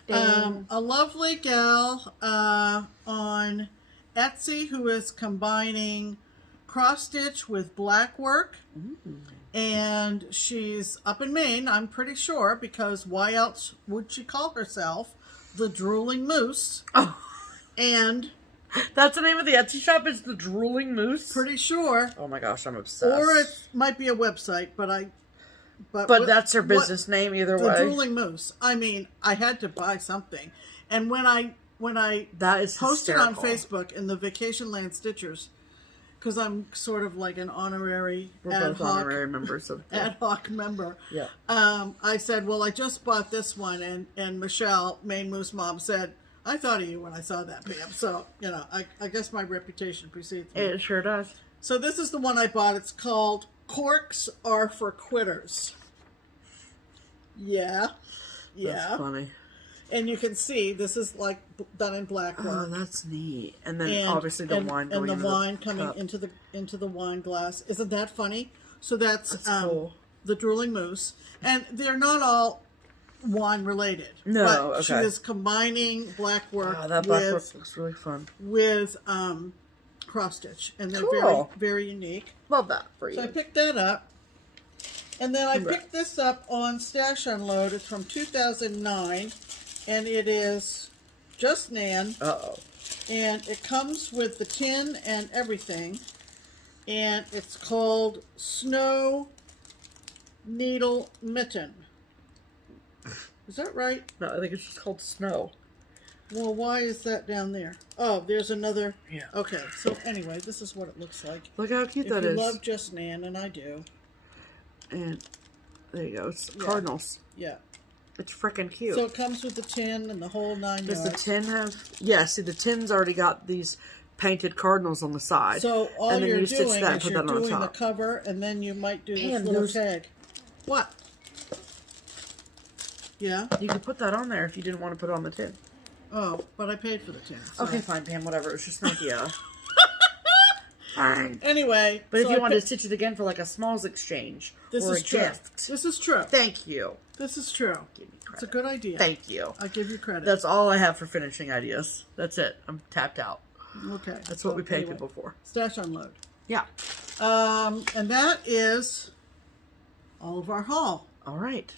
Ding. A lovely gal on Etsy who is combining cross stitch with black work. And she's up in Maine, I'm pretty sure, because why else would she call herself the Drooling Moose? Oh. And that's the name of the Etsy shop, is the Drooling Moose? Pretty sure. Oh my gosh, I'm obsessed. Or it might be a website, but that's her business name either way. The Drooling Moose. I mean, I had to buy something. And when I that is posted hysterical. on Facebook in the Vacation Land Stitchers, because I'm sort of like an honorary honorary members of ad hoc member. Yeah. I said, well, I just bought this one, and Michelle, Maine Moose Mom, said, I thought of you when I saw that, Pam. So, you know, I guess my reputation precedes me. It sure does. So this is the one I bought. It's called Corks Are for Quitters. Yeah. That's funny. And you can see this is like done in black work. Oh, that's neat. And then obviously the wine going and the wine the coming cup. into the wine glass. Isn't that funny? So that's cool. The Drooling Moose, and they're not all wand related. No, but okay. She is combining black work. Wow, that black work looks really fun. With cross stitch, and they're cool. very unique. Love that for you. So I picked that up, and then I picked this up on Stash Unload. It's from 2009, and it is just Nan. And it comes with the tin and everything, and it's called Snow Needle Mitten. Is that right? No, I think it's just called Snow. Well, why is that down there? Oh, there's another. Yeah. Okay, so anyway, this is what it looks like. Look how cute that is. If you love Just Nan, and I do. And there you go. It's cardinals. Yeah. It's freaking cute. So it comes with the tin and the whole 9 yards. Does the tin have... Yeah, see, the tin's already got these painted cardinals on the side. So all and then you're you doing stitch that is and put you're that on doing the top. cover, and then you might do this Man, little tag. What? Yeah? You could put that on there if you didn't want to put it on the tin. Oh, but I paid for the tin. So. Okay, fine, Pam, whatever. It was just an idea. Fine. Anyway. But if you wanted to stitch it again for like a smalls exchange or a gift. This is true. Thank you. This is true. Give me credit. It's a good idea. Thank you. I give you credit. That's all I have for finishing ideas. That's it. I'm tapped out. Okay. That's what we pay people for. Stash Unload. Yeah. And that is all of our haul. All right.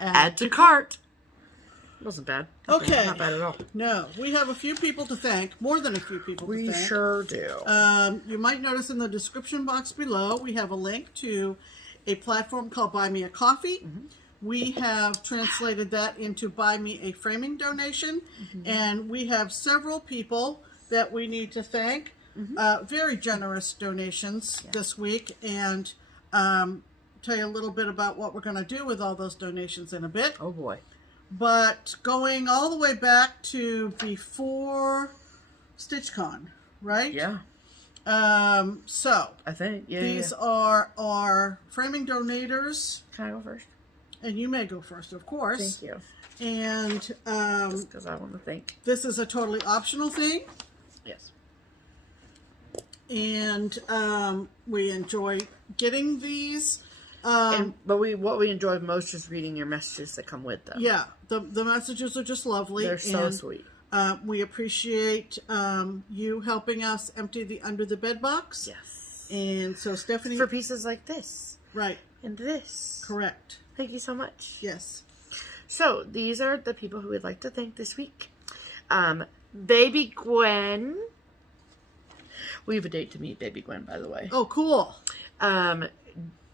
Add to cart. It wasn't bad. Not bad at all. No, we have a few people to thank. More than a few people to thank. We sure do. You might notice in the description box below, we have a link to a platform called Buy Me a Coffee. Mm-hmm. We have translated that into Buy Me a Framing Donation. Mm-hmm. And we have several people that we need to thank. Mm-hmm. Very generous donations this week. And tell you a little bit about what we're going to do with all those donations in a bit. Oh, boy. But going all the way back to before StitchCon, right? Yeah. So I think these are our framing donators. Can I go first? And you may go first, of course. Thank you. And just because I want to thank. This is a totally optional thing. Yes. And we enjoy getting these. But what we enjoy most is reading your messages that come with them. Yeah, the messages are just lovely. They're so sweet. We appreciate you helping us empty the under the bed box. Yes. And so Stephanie, for pieces like this, right? And this, correct. Thank you so much. Yes. So these are the people who we'd like to thank this week. Baby Gwen. We have a date to meet Baby Gwen, by the way. Oh, cool.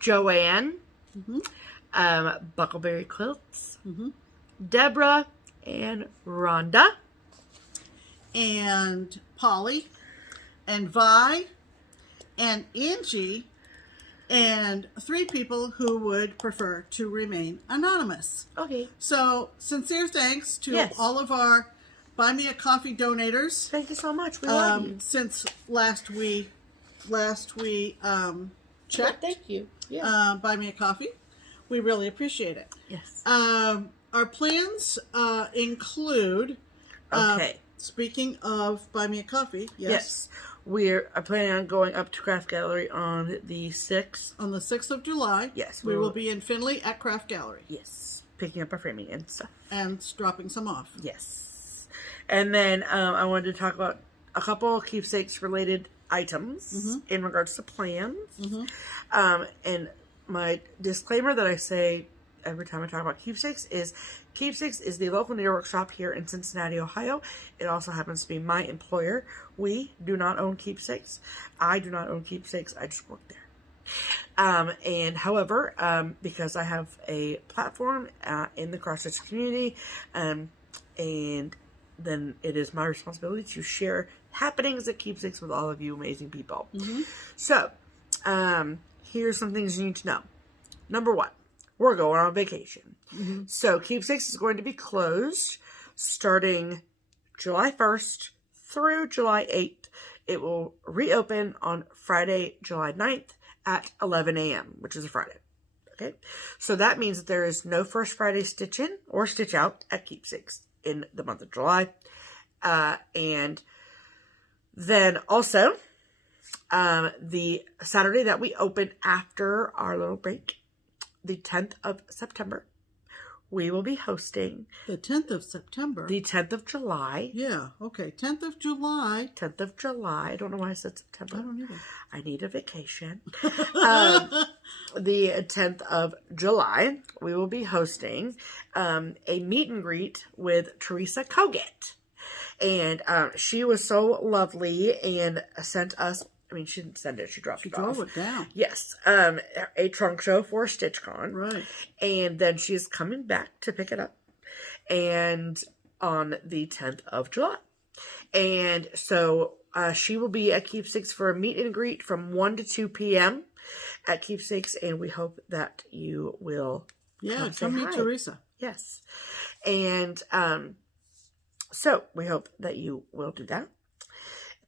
Joanne, Buckleberry Quilts, Deborah, and Rhonda, and Polly, and Vi, and Angie, and 3 people who would prefer to remain anonymous. Okay. So, sincere thanks to all of our Buy Me a Coffee donators. Thank you so much. We love you. Since last we checked. Thank you. Yeah. Buy Me a Coffee. We really appreciate it. Yes. Our plans include. Speaking of Buy Me a Coffee, yes. We're planning on going up to Craft Gallery on the 6th. On the 6th of July. Yes. We will be in Findlay at Craft Gallery. Yes. Picking up our framing and stuff. And dropping some off. Yes. And then I wanted to talk about a couple keepsakes related items in regards to plans. And my disclaimer that I say every time I talk about keepsakes is Keepsakes is the local needlework shop here in Cincinnati, Ohio. It also happens to be my employer. We do not own Keepsakes. I do not own Keepsakes. I just work there. And however, because I have a platform in the cross-stitch community, and then it is my responsibility to share happenings at Keepsakes with all of you amazing people. So, here's some things you need to know. Number 1, we're going on vacation. So, Keepsakes is going to be closed starting July 1st through July 8th. It will reopen on Friday, July 9th at 11 a.m., which is a Friday. Okay? So, that means that there is no First Friday stitch in or stitch out at Keepsakes in the month of July. And then also, the Saturday that we open after our little break, the 10th of September, we will be hosting the 10th of September. The 10th of July. Yeah, okay. 10th of July. 10th of July. I don't know why I said September. I don't either. I need a vacation. The 10th of July, we will be hosting a meet and greet with Teresa Koget. And she was so lovely and sent us, I mean, she didn't send it, she dropped it off. She drove it down. Yes. A trunk show for StitchCon. Right. And then she's coming back to pick it up. And on the 10th of July. And so she will be at Keepsakes for a meet and greet from 1 to 2 p.m. at Keepsakes. And we hope that you will come meet Teresa. Yes. And so we hope that you will do that.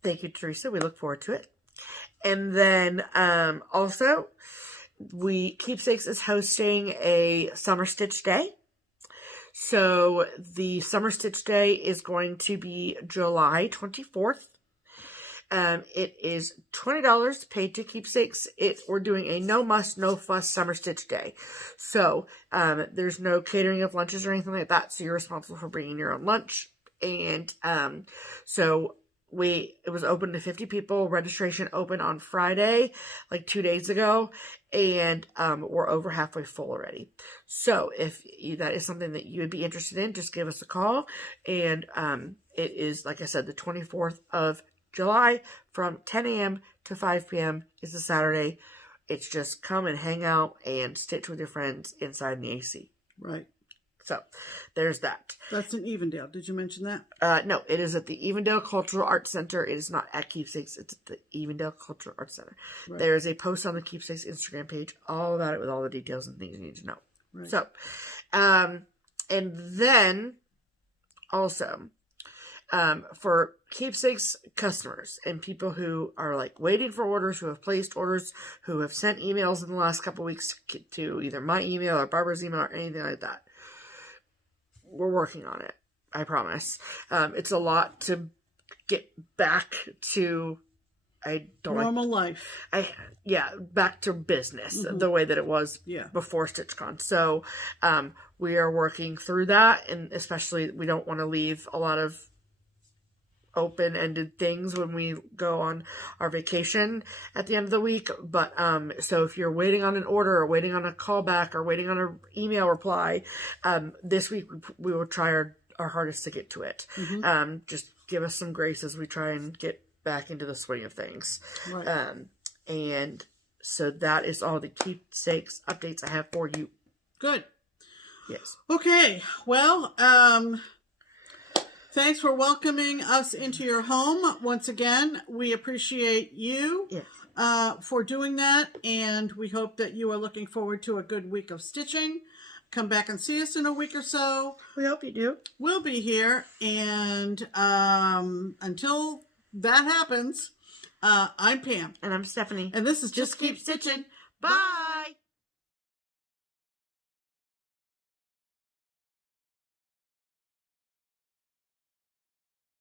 Thank you, Teresa. We look forward to it. And then also, Keepsakes is hosting a Summer Stitch Day. So the Summer Stitch Day is going to be July 24th. It is $20 paid to Keepsakes. We're doing a no muss, no fuss Summer Stitch Day. So there's no catering of lunches or anything like that. So you're responsible for bringing your own lunch. And so it was open to 50 people. Registration opened on Friday, like 2 days ago, and we're over halfway full already. So if that is something that you would be interested in, just give us a call. And it is, like I said, the 24th of July from 10 a.m. to 5 p.m. is a Saturday. It's just come and hang out and stitch with your friends inside the AC. Right. So, there's that. That's in Evendale. Did you mention that? No, it is at the Evendale Cultural Arts Center. It is not at Keepsakes. It's at the Evendale Cultural Arts Center. Right. There is a post on the Keepsakes Instagram page all about it with all the details and things you need to know. Right. So, and then also, for Keepsakes customers and people who are like waiting for orders, who have placed orders, who have sent emails in the last couple of weeks to either my email or Barbara's email or anything like that, we're working on it. I promise. It's a lot to get back to. Normal life. Back to business the way that it was before StitchCon. So, we are working through that, and especially we don't want to leave a lot of open-ended things when we go on our vacation at the end of the week. But so if you're waiting on an order or waiting on a callback or waiting on an email reply, this week we will try our hardest to get to it. Just give us some grace as we try and get back into the swing of things. Right. And so that is all the Keepsakes updates I have for you. Good. Yes. Okay. Well, thanks for welcoming us into your home once again. We appreciate you for doing that, and we hope that you are looking forward to a good week of stitching. Come back and see us in a week or so. We hope you do. We'll be here, and until that happens, I'm Pam. And I'm Stephanie. And this is Just Keep Stitching. Bye!